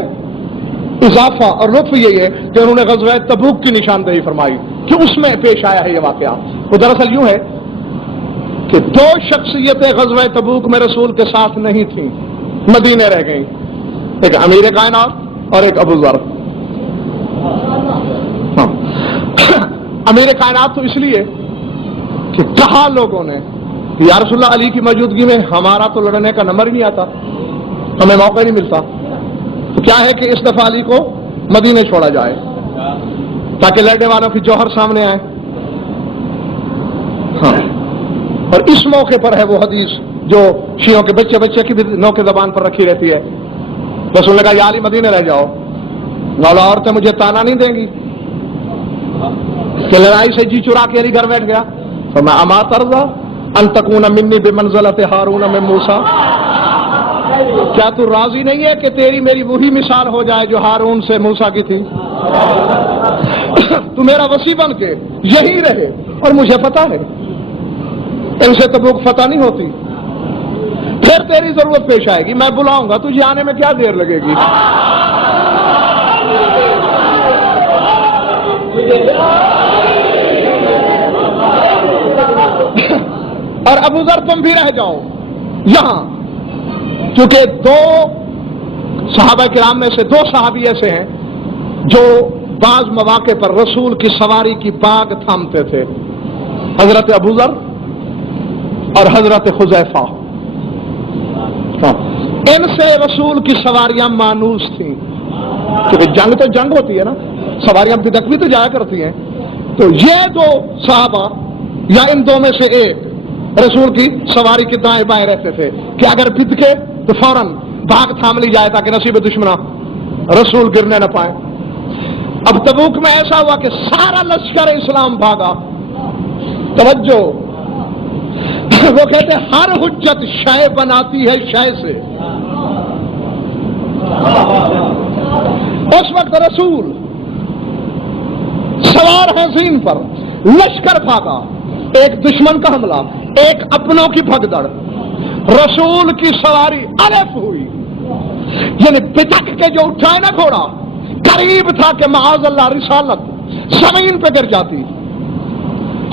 اضافہ اور لطف یہی ہے کہ انہوں نے غزوہ تبوک کی نشاندہی فرمائی کہ اس میں پیش آیا ہے یہ واقعہ. وہ دراصل یوں ہے کہ 2 شخصیتیں غزوہ تبوک میں رسول کے ساتھ نہیں تھیں، مدینے رہ گئیں. ایک امیر کائنات اور ایک ابو ذر. امیر کائنات تو اس لیے کہ کہا لوگوں نے کہ یا رسول اللہ علی کی موجودگی میں ہمارا تو لڑنے کا نمبر ہی نہیں آتا، ہمیں موقع نہیں ملتا، تو کیا ہے کہ اس دفعہ علی کو مدینے چھوڑا جائے تاکہ لڑنے والوں کی جوہر سامنے آئے۔ ہاں، اور اس موقع پر ہے وہ حدیث جو شیعوں کے بچے بچے کی نو کے زبان پر رکھی رہتی ہے، رسول نے کہا یا علی مدینے رہ جاؤ، مولا عورتیں مجھے تانا نہیں دیں گی کہ لڑائی سے جی چرا کے علی گھر بیٹھ گیا۔ تو میں اما ترضا ان تکون منی بمنزلت ہارون من موسیٰ، کیا تو راضی نہیں ہے کہ تیری میری وہی مثال ہو جائے جو ہارون سے موسیٰ کی تھی؟ تو میرا وسیع بن کے یہی رہے، اور مجھے پتا ہے ان سے تبوک فتح نہیں ہوتی، پھر تیری ضرورت پیش آئے گی، میں بلاؤں گا، تجھے آنے میں کیا دیر لگے گی؟ اور ابو ذر تم بھی رہ جاؤ یہاں، کیونکہ دو صحابہ کرام میں سے دو صحابی ایسے ہیں جو بعض مواقع پر رسول کی سواری کی باگ تھامتے تھے، حضرت ابو ذر اور حضرت حذیفہ۔ ان سے رسول کی سواریاں مانوس تھیں، کیونکہ جنگ تو جنگ ہوتی ہے نا، سواریاں بدک بھی تو جایا کرتی ہیں، تو یہ دو صحابہ یا ان دو میں سے ایک رسول کی سواری کے دائیں بائیں رہتے تھے کہ اگر بدکے تو فوراً بھاگ تھام لی جائے تاکہ نصیب دشمنا رسول گرنے نہ پائے۔ اب تبوک میں ایسا ہوا کہ سارا لشکر اسلام بھاگا، توجہ، وہ کہتے ہر حجت شے بناتی ہے شے سے۔ اس وقت رسول سوار ہیں زین پر، لشکر بھاگا، ایک دشمن کا حملہ، ایک اپنوں کی بھگدڑ، رسول کی سواری الف ہوئی، یعنی پٹک کے جو اٹھائے نا گھوڑا، قریب تھا کہ معاذ اللہ رسالت زمین پہ گر جاتی۔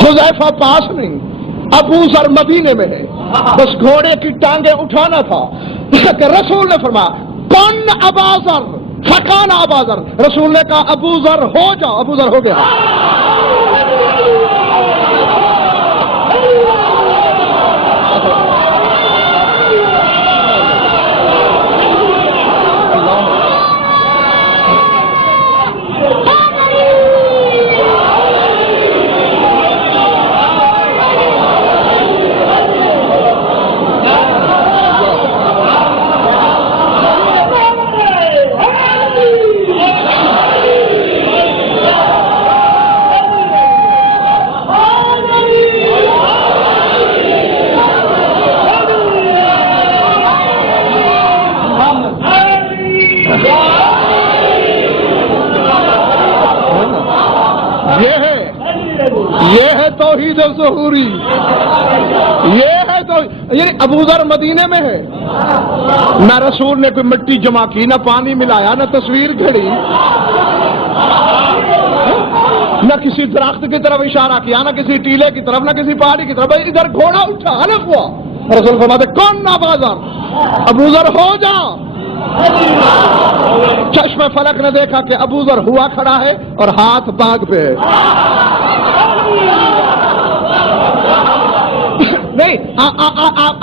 حذیفہ پاس نہیں، ابو ذر مدینے میں ہے، بس گھوڑے کی ٹانگیں اٹھانا تھا کہ رسول نے فرمایا کون ابا ذر، فکان ابا ذر، رسول نے کہا ابو ذر ہو جاؤ، ابو ذر ہو گیا۔ توحید ظہوری، یہ ہے تو یعنی ابو ذر مدینے میں ہے، نہ رسول نے کوئی مٹی جمع کی، نہ پانی ملایا، نہ تصویر گھڑی، نہ کسی درخت کی طرف اشارہ کیا، نہ کسی ٹیلے کی طرف، نہ کسی پہاڑی کی طرف، ادھر گھوڑا اٹھا الگ ہوا، رسول فرماتے کون نہ بازار ابو ذر ہو جا۔ چشم فلک نے دیکھا کہ ابو ذر ہوا کھڑا ہے اور ہاتھ باغ پہ ہے۔ نہیں،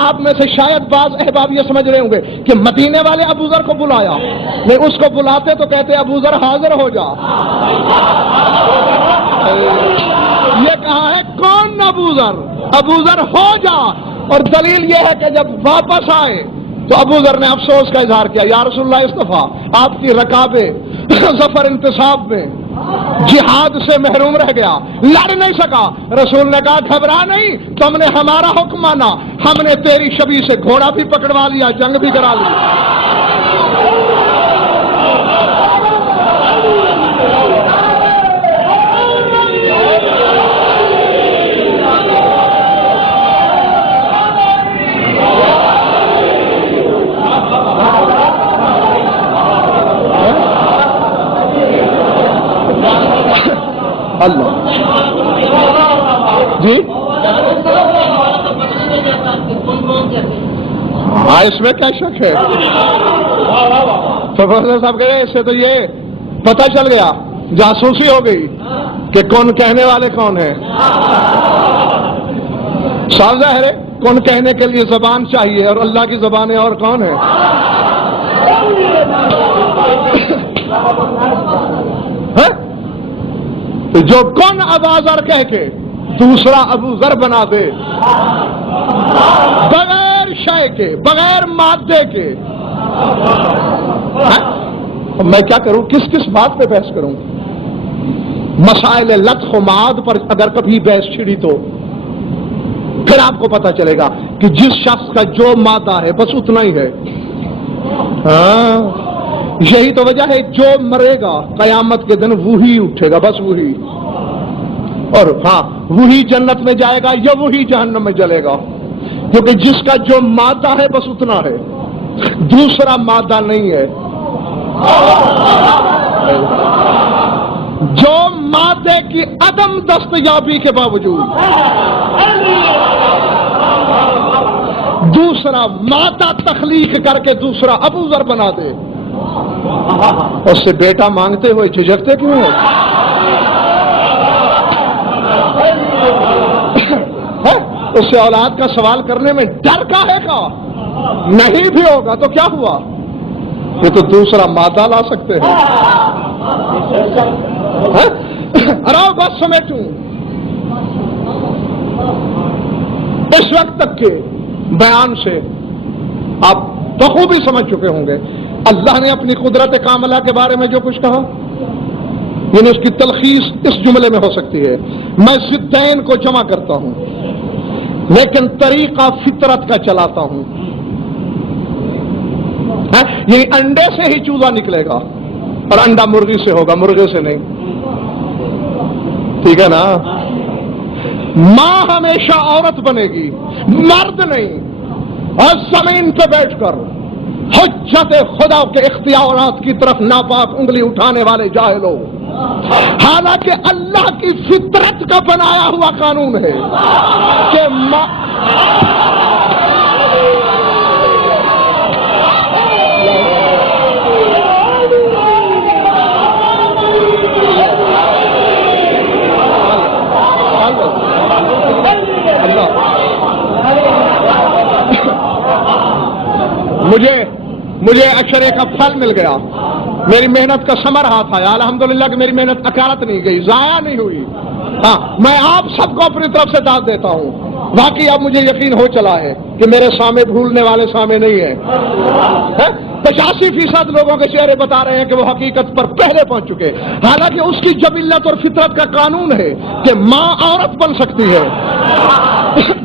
آپ میں سے شاید بعض احباب یہ سمجھ رہے ہوں گے کہ مدینے والے ابو ذر کو بلایا، نہیں، اس کو بلاتے تو کہتے ابو ذر حاضر ہو جا۔ یہ کہا ہے کون ابو ذر ہو جا، اور دلیل یہ ہے کہ جب واپس آئے تو ابو ذر نے افسوس کا اظہار کیا، یا رسول اللہ اس دفعہ آپ کی رکابیں ظفر انتصاب میں جہاد سے محروم رہ گیا، لڑ نہیں سکا۔ رسول نے کہا گھبرا نہیں، تم نے ہمارا حکم مانا، ہم نے تیری شبیہ سے گھوڑا بھی پکڑوا لیا، جنگ بھی کرا لی۔ اللہ جی ہاں، اس میں کیا شک ہے؟ تو پروفیسر صاحب کہہ رہے اس سے تو یہ پتہ چل گیا، جاسوسی ہو گئی۔ کہ کون کہنے والے کون ہیں؟ صاف ظاہر ہے کون کہنے کے لیے زبان چاہیے، اور اللہ کی زبانیں اور کون ہیں؟ تو جو کون ابا ذر کہہ کے دوسرا ابو ذر بنا دے، بغیر شے کے، بغیر مادے کے، میں کیا کروں؟ کس بات پہ بحث کروں؟ مسائل لطخ و معاد پر اگر کبھی بحث چھڑی تو پھر آپ کو پتا چلے گا کہ جس شخص کا جو مادہ ہے بس اتنا ہی ہے۔ ہاں یہی تو وجہ ہے جو مرے گا قیامت کے دن وہی اٹھے گا، بس وہی، اور ہاں وہی جنت میں جائے گا یا وہی جہنم میں جلے گا، کیونکہ جس کا جو مادہ ہے بس اتنا ہے، دوسرا مادہ نہیں ہے۔ جو مادے کی عدم دستیابی کے باوجود دوسرا مادہ تخلیق کر کے دوسرا ابو ذر بنا دے، اس سے بیٹا مانگتے ہوئے جھجکتے کیوں ہو؟ اس سے اولاد کا سوال کرنے میں ڈر کا ہے کا نہیں بھی ہوگا تو کیا ہوا؟ یہ تو دوسرا مادہ لا سکتے ہیں۔ ارو بس سمیٹوں، اس وقت تک کے بیان سے آپ بخوبی سمجھ چکے ہوں گے اللہ نے اپنی قدرت کاملہ کے بارے میں جو کچھ کہا، یعنی اس کی تلخیص اس جملے میں ہو سکتی ہے، میں ضدین کو جمع کرتا ہوں لیکن طریقہ فطرت کا چلاتا ہوں۔ یہ انڈے سے ہی چوزا نکلے گا اور انڈا مرغی سے ہوگا، مرغے سے نہیں، ٹھیک ہے نا؟ ماں ہمیشہ عورت بنے گی، مرد نہیں۔ اور زمین پہ بیٹھ کر حجت خدا کے اختیارات کی طرف ناپاک انگلی اٹھانے والے جاہلوں، حالانکہ اللہ کی فطرت کا بنایا ہوا قانون ہے کہ مجھے اشرے کا پھل مل گیا، میری محنت کا ثمر ہاتھ آیا، الحمدللہ کہ میری محنت اکارت نہیں گئی، ضائع نہیں ہوئی۔ ہاں میں آپ سب کو اپنی طرف سے داد دیتا ہوں، باقی اب مجھے یقین ہو چلا ہے کہ میرے سامنے بھولنے والے سامنے نہیں ہیں۔ 85% لوگوں کے چہرے بتا رہے ہیں کہ وہ حقیقت پر پہلے پہنچ چکے، حالانکہ اس کی جبلت اور فطرت کا قانون ہے کہ ماں عورت بن سکتی ہے،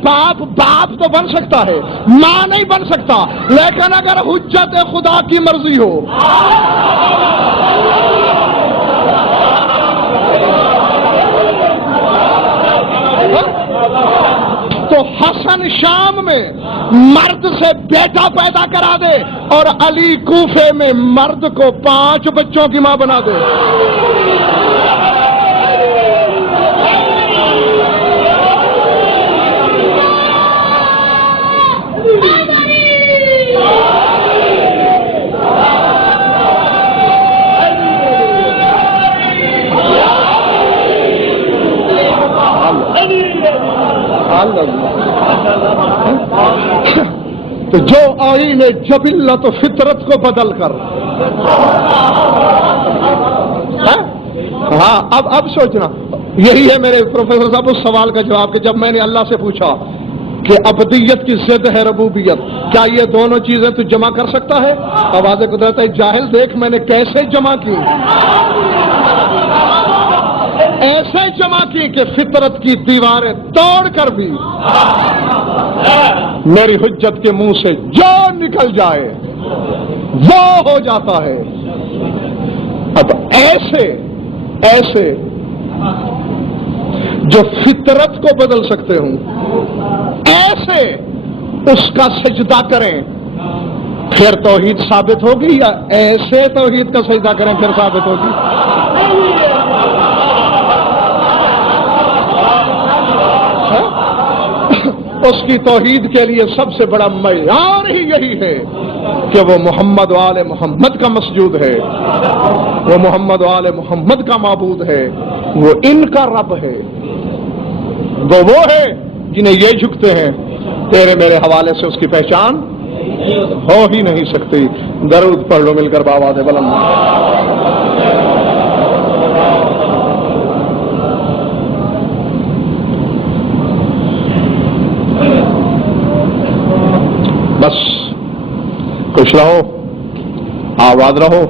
باپ تو بن سکتا ہے، ماں نہیں بن سکتا، لیکن اگر حجت خدا کی مرضی ہو تو حسن شام میں مرد سے بیٹا پیدا کرا دے اور علی کوفے میں مرد کو 5 بچوں کی ماں بنا دے۔ تو جو آئین جبلت و فطرت کو بدل کر، ہاں اب سوچنا، یہی ہے میرے پروفیسر صاحب اس سوال کا جواب کہ جب میں نے اللہ سے پوچھا کہ ابدیت کی ضد ہے ربوبیت، کیا یہ دونوں چیزیں تو جمع کر سکتا ہے؟ آواز قدرت ہے جاہل دیکھ میں نے کیسے جمع کی، ایسے جمع کی کہ فطرت کی دیواریں توڑ کر بھی میری حجت کے منہ سے جو نکل جائے وہ ہو جاتا ہے۔ اب ایسے جو فطرت کو بدل سکتے ہوں، ایسے اس کا سجدہ کریں پھر توحید ثابت ہوگی، یا ایسے توحید کا سجدہ کریں پھر ثابت ہوگی؟ اس کی توحید کے لیے سب سے بڑا معیار ہی یہی ہے کہ وہ محمد و آل محمد کا مسجود ہے، وہ محمد و آل محمد کا معبود ہے۔ وہ ان کا رب ہے، وہ ہے جنہیں یہ جھکتے ہیں، تیرے میرے حوالے سے اس کی پہچان ہو ہی نہیں سکتی۔ درود پڑھ لو مل کر بآواز بلند۔ بس خوش رہو، آباد رہو،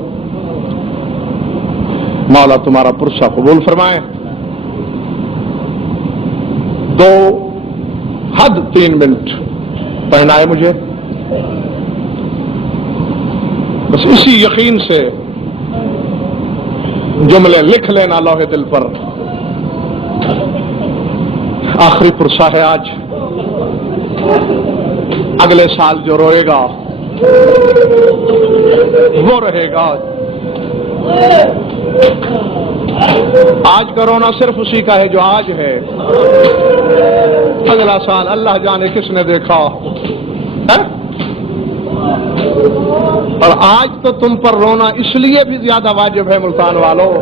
مولا تمہارا پرسہ قبول فرمائے۔ 2 حد 3 منٹ پڑھنا ہے مجھے، بس اسی یقین سے جملے لکھ لینا لوہے دل پر۔ آخری پرسہ ہے آج، اگلے سال جو روئے گا وہ رہے گا۔ آج کا رونا صرف اسی کا ہے جو آج ہے، اگلا سال اللہ جانے کس نے دیکھا ہے؟ اور آج تو تم پر رونا اس لیے بھی زیادہ واجب ہے ملتان والوں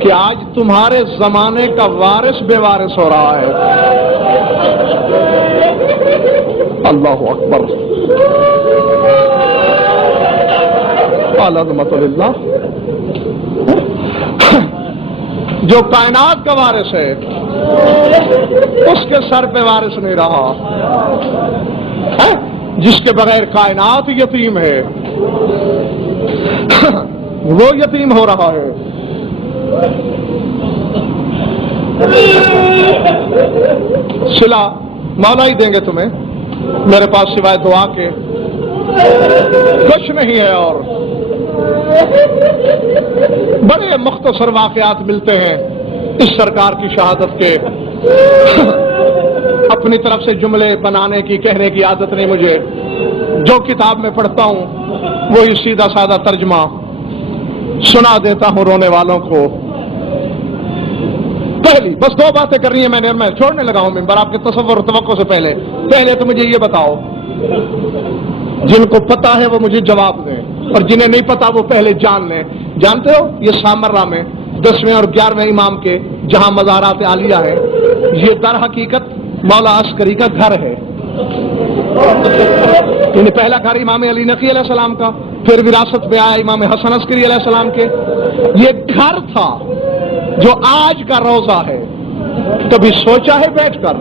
کہ آج تمہارے زمانے کا وارث بے وارث ہو رہا ہے۔ اللہ اکبر، العظمت للہ۔ جو کائنات کا وارث ہے اس کے سر پہ وارث نہیں رہا، جس کے بغیر کائنات یتیم ہے وہ یتیم ہو رہا ہے۔ صلہ مولا ہی دیں گے تمہیں، میرے پاس سوائے دعا کے کچھ نہیں ہے۔ اور بڑے مختصر واقعات ملتے ہیں اس سرکار کی شہادت کے، اپنی طرف سے جملے بنانے کی کہنے کی عادت نہیں مجھے، جو کتاب میں پڑھتا ہوں وہی سیدھا سادہ ترجمہ سنا دیتا ہوں رونے والوں کو۔ پہلی بس 2 باتیں کرنی ہیں، میں چھوڑنے لگا ہوں ممبر آپ کے تصور اور توقع سے پہلے تو مجھے یہ بتاؤ، جن کو پتا ہے وہ مجھے جواب دیں، اور جنہیں نہیں پتا وہ پہلے جان لیں۔ جانتے ہو یہ سامرہ میں 10ویں اور 11ویں امام کے جہاں مزارات عالیہ ہے، یہ در حقیقت مولا عسکری کا گھر ہے۔ یعنی پہلا گھر امام علی نقی علیہ السلام کا، پھر وراثت میں آیا امام حسن عسکری علیہ السلام کے۔ یہ گھر تھا جو آج کا روضہ ہے۔ کبھی سوچا ہے بیٹھ کر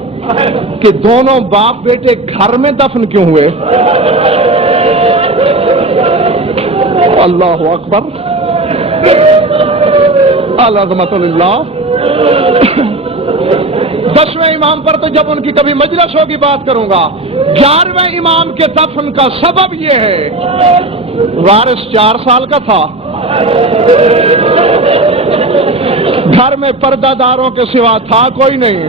کہ دونوں باپ بیٹے گھر میں دفن کیوں ہوئے؟ اللہ اکبر، العظمت للہ۔ 10ویں امام پر تو جب ان کی کبھی مجلس ہوگی بات کروں گا۔ 11ویں امام کے دفن کا سبب یہ ہے، وارث 4 سال کا تھا، گھر میں پردہ داروں کے سوا تھا کوئی نہیں۔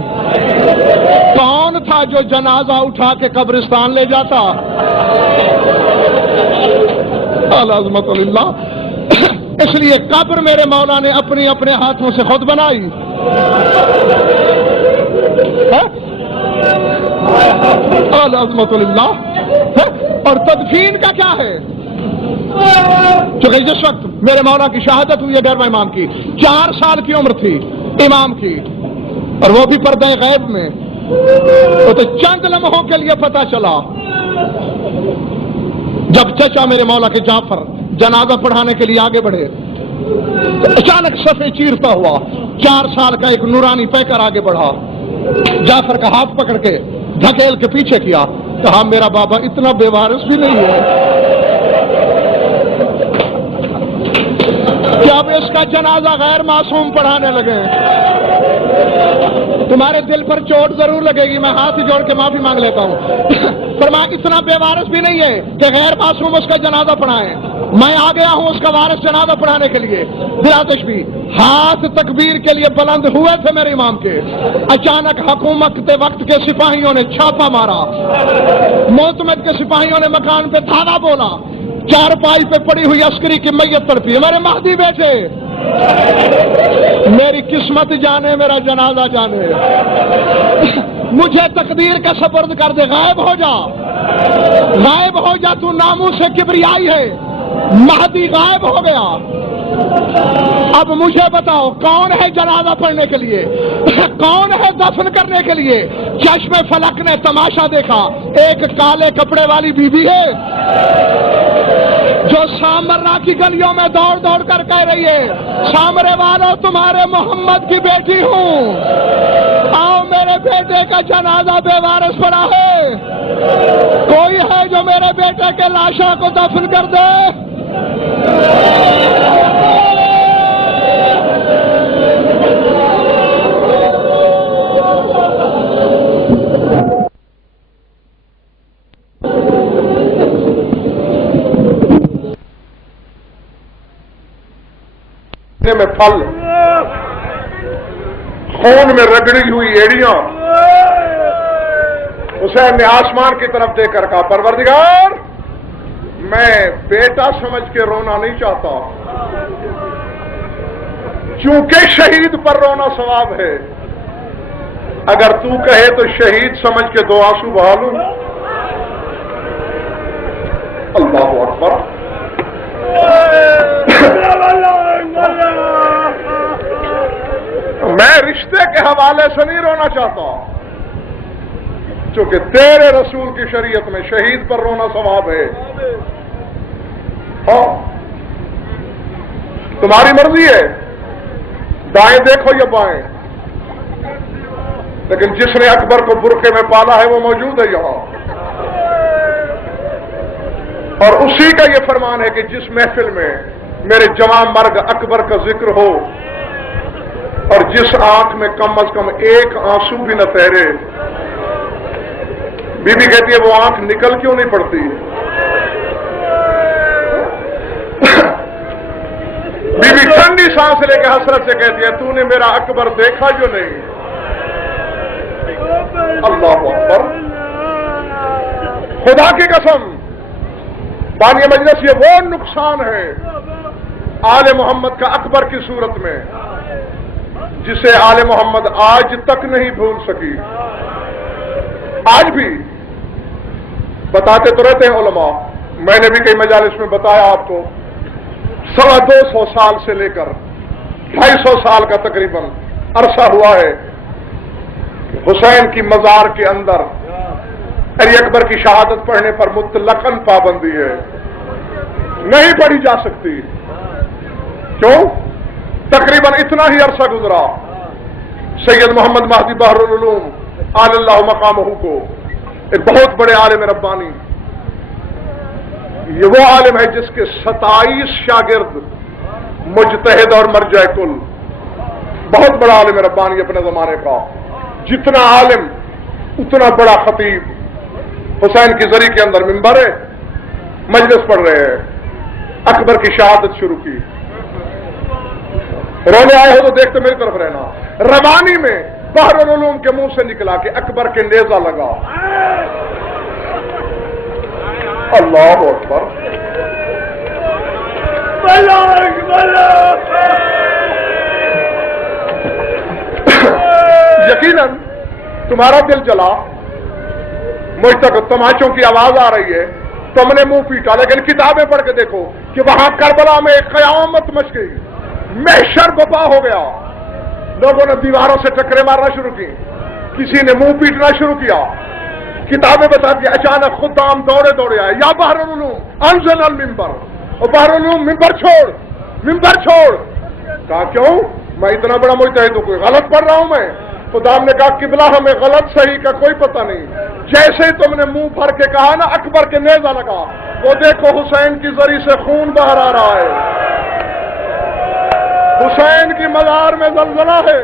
کون تھا جو جنازہ اٹھا کے قبرستان لے جاتا؟ العظمت للہ۔ اس لیے قبر میرے مولا نے اپنے ہاتھوں سے خود بنائی۔ العظمت للہ۔ اور تدفین کا کیا ہے؟ چونکہ جس وقت میرے مولا کی شہادت ہوئی ہے 11ویں امام کی، 4 سال کی عمر تھی امام کی، اور وہ بھی پردہ غیب میں۔ تو چند لمحوں کے لیے پتہ چلا جب چچا میرے مولا کے جعفر جنازہ پڑھانے کے لیے آگے بڑھے تو اچانک صفے چیرتا ہوا 4 سال کا ایک نورانی پیکر آگے بڑھا، جعفر کا ہاتھ پکڑ کے دھکیل کے پیچھے کیا، کہا میرا بابا اتنا بے وارث بھی نہیں ہے کہ اب اس کا جنازہ غیر معصوم پڑھانے لگے۔ تمہارے دل پر چوٹ ضرور لگے گی، میں ہاتھ جوڑ کے معافی مانگ لیتا ہوں۔ فرمایا اتنا بے وارث بھی نہیں ہے کہ غیر معصوم اس کا جنازہ پڑھائیں۔ میں آ گیا ہوں اس کا وارث جنازہ پڑھانے کے لیے۔ براتش بھی ہاتھ تکبیر کے لیے بلند ہوئے تھے میرے امام کے، اچانک حکومت کے وقت کے سپاہیوں نے چھاپا مارا، معتمد کے سپاہیوں نے مکان پہ دھاوا بولا، چارپائی پہ پڑی ہوئی عسکری کی میت تڑپی، میرے مہدی بیٹھے، میری قسمت جانے میرا جنازہ جانے، مجھے تقدیر کا سپرد کر دے، غائب ہو جا، غائب ہو جا، تو ناموس سے کبریائی ہے۔ مہدی غائب ہو گیا، اب مجھے بتاؤ کون ہے جنازہ پڑھنے کے لیے؟ کون ہے دفن کرنے کے لیے؟ چشم فلک نے تماشا دیکھا، ایک کالے کپڑے والی بی بی ہے جو سامرا کی گلیوں میں دوڑ دوڑ کر کہہ رہی ہے سامرے والوں تمہارے محمد کی بیٹی ہوں، آؤ میرے بیٹے کا جنازہ بے وارث پڑا ہے، کوئی ہے جو میرے بیٹے کے لاشوں کو دفن کر دے؟ میں پھل، خون میں رگڑی ہوئی ایڑیاں، حسین نے آسمان کی طرف دیکھ کر کہا پروردگار میں بیٹا سمجھ کے رونا نہیں چاہتا، چونکہ شہید پر رونا ثواب ہے، اگر تو کہے تو شہید سمجھ کے دو آنسو بہا لوں۔ اللہ اکبر۔ میں رشتے کے حوالے سے نہیں رونا چاہتا، چونکہ تیرے رسول کی شریعت میں شہید پر رونا ثواب ہے۔ ہاں تمہاری مرضی ہے، دائیں دیکھو یا بائیں، لیکن جس نے اکبر کو برقعے میں پالا ہے وہ موجود ہے یہاں، اور اسی کا یہ فرمان ہے کہ جس محفل میں میرے جوان مرگ اکبر کا ذکر ہو اور جس آنکھ میں کم از کم ایک آنسو بھی نہ تیرے، بی بی کہتی ہے وہ آنکھ نکل کیوں نہیں پڑتی؟ بی بی ٹھنڈی سانس لے کے حسرت سے کہتی ہے تو نے میرا اکبر دیکھا جو نہیں؟ اللہ اکبر۔ خدا کی قسم بانی مجلس یہ وہ نقصان ہے آل محمد کا اکبر کی صورت میں جسے آل محمد آج تک نہیں بھول سکی۔ آج بھی بتاتے تو رہتے ہیں علماء، میں نے بھی کئی مجالس میں بتایا آپ کو، 250 سال سے لے کر 250 سال کا تقریباً عرصہ ہوا ہے حسین کی مزار کے اندر علی اکبر کی شہادت پڑھنے پر مطلقاً پابندی ہے، نہیں پڑھی جا سکتی۔ کیوں؟ تقریباً اتنا ہی عرصہ گزرا سید محمد مہدی بحر العلوم آل اللہ مقامہ کو، ایک بہت بڑے عالم ربانی، یہ وہ عالم ہے جس کے 27 شاگرد مجتہد اور مرجع کل، بہت بڑا عالم ربانی اپنے زمانے کا، جتنا عالم اتنا بڑا خطیب، حسین کی زری کے اندر ممبر ہے، مجلس پڑھ رہے ہیں، اکبر کی شہادت شروع کی، رونے آئے ہو تو دیکھتے میری طرف رہنا، ربانی میں بحر العلوم کے منہ سے نکلا کہ اکبر کے نیزہ لگا۔ اللہ اکبر۔ یقیناً تمہارا دل جلا، مجھ تک تماچوں کی آواز آ رہی ہے، تم نے منہ پیٹا، لیکن کتابیں پڑھ کے دیکھو کہ وہاں کربلا میں ایک قیامت مچ گئی، محشر بپا ہو گیا، لوگوں نے دیواروں سے ٹکرے مارنا شروع کی، کسی نے منہ پیٹنا شروع کیا، کتابیں بتاتی اچانک خدام دوڑے دوڑے آئے، یا بحر العلوم انزل المنبر، اور بحر العلوم ممبر چھوڑ، ممبر چھوڑ۔ کہا کیوں؟ میں اتنا بڑا مجتہد ہوں، کوئی غلط پڑھ رہا ہوں میں؟ خدام نے کہا قبلہ ہمیں غلط صحیح کا کوئی پتہ نہیں، جیسے ہی تم نے منہ بھر کے کہا نا اکبر کے نیزہ لگا، وہ دیکھو حسین کی زری سے خون باہر آ رہا ہے، حسین کی مزار میں زلزلہ ہے۔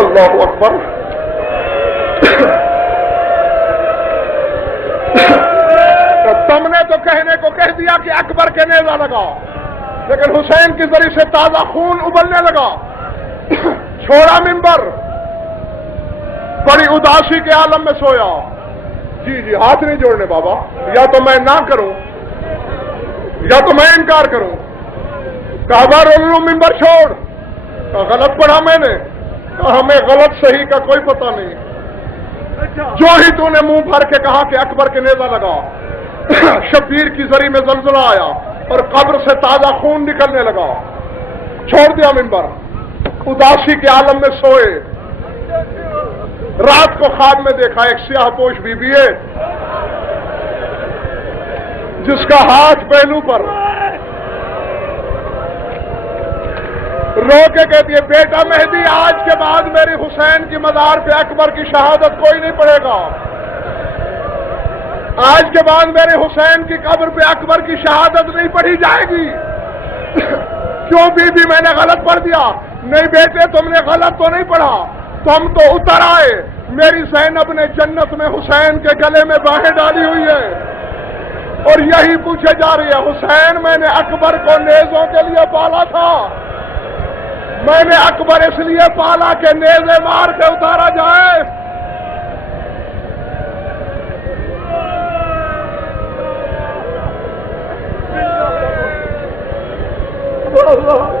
اللہ اکبر۔ تم نے تو کہنے کو کہہ دیا کہ اکبر کے نیزہ لگا، لیکن حسین کی ذریعے سے تازہ خون ابلنے لگا، چھوڑا منبر، بڑی اداسی کے عالم میں سویا۔ جی ہاتھ نہیں جوڑنے بابا، یا تو میں نہ کروں یا تو میں انکار کروں۔ کہا بحر العلوم منبر چھوڑ، غلط پڑھا میں نے؟ ہمیں غلط صحیح کا کوئی پتہ نہیں. جو ہی تو نے منہ بھر کے کہا کہ اکبر کے نیزہ لگا، شبیر کی زری میں زلزلہ آیا اور قبر سے تازہ خون نکلنے لگا. چھوڑ دیا منبر، اداسی کے عالم میں سوئے. رات کو خواب میں دیکھا ایک سیاہ پوش بی بی ہے جس کا ہاتھ پہلو پر رو کے کہتی ہے بیٹا مہدی آج کے بعد میری حسین کی مزار پہ اکبر کی شہادت کوئی نہیں پڑھے گا. آج کے بعد میرے حسین کی قبر پہ اکبر کی شہادت نہیں پڑھی جائے گی. کیوں بی بی میں نے غلط پڑھ دیا؟ نہیں بیٹے تم نے غلط تو نہیں پڑھا، تم تو اتر آئے. میری زینب نے جنت میں حسین کے گلے میں باہیں ڈالی ہوئی ہے اور یہی پوچھے جا رہی ہے حسین میں نے اکبر کو نیزوں کے لیے پالا تھا، میں نے اکبر اس لیے پالا کہ نیزے مار کے اتارا جائے. اللہ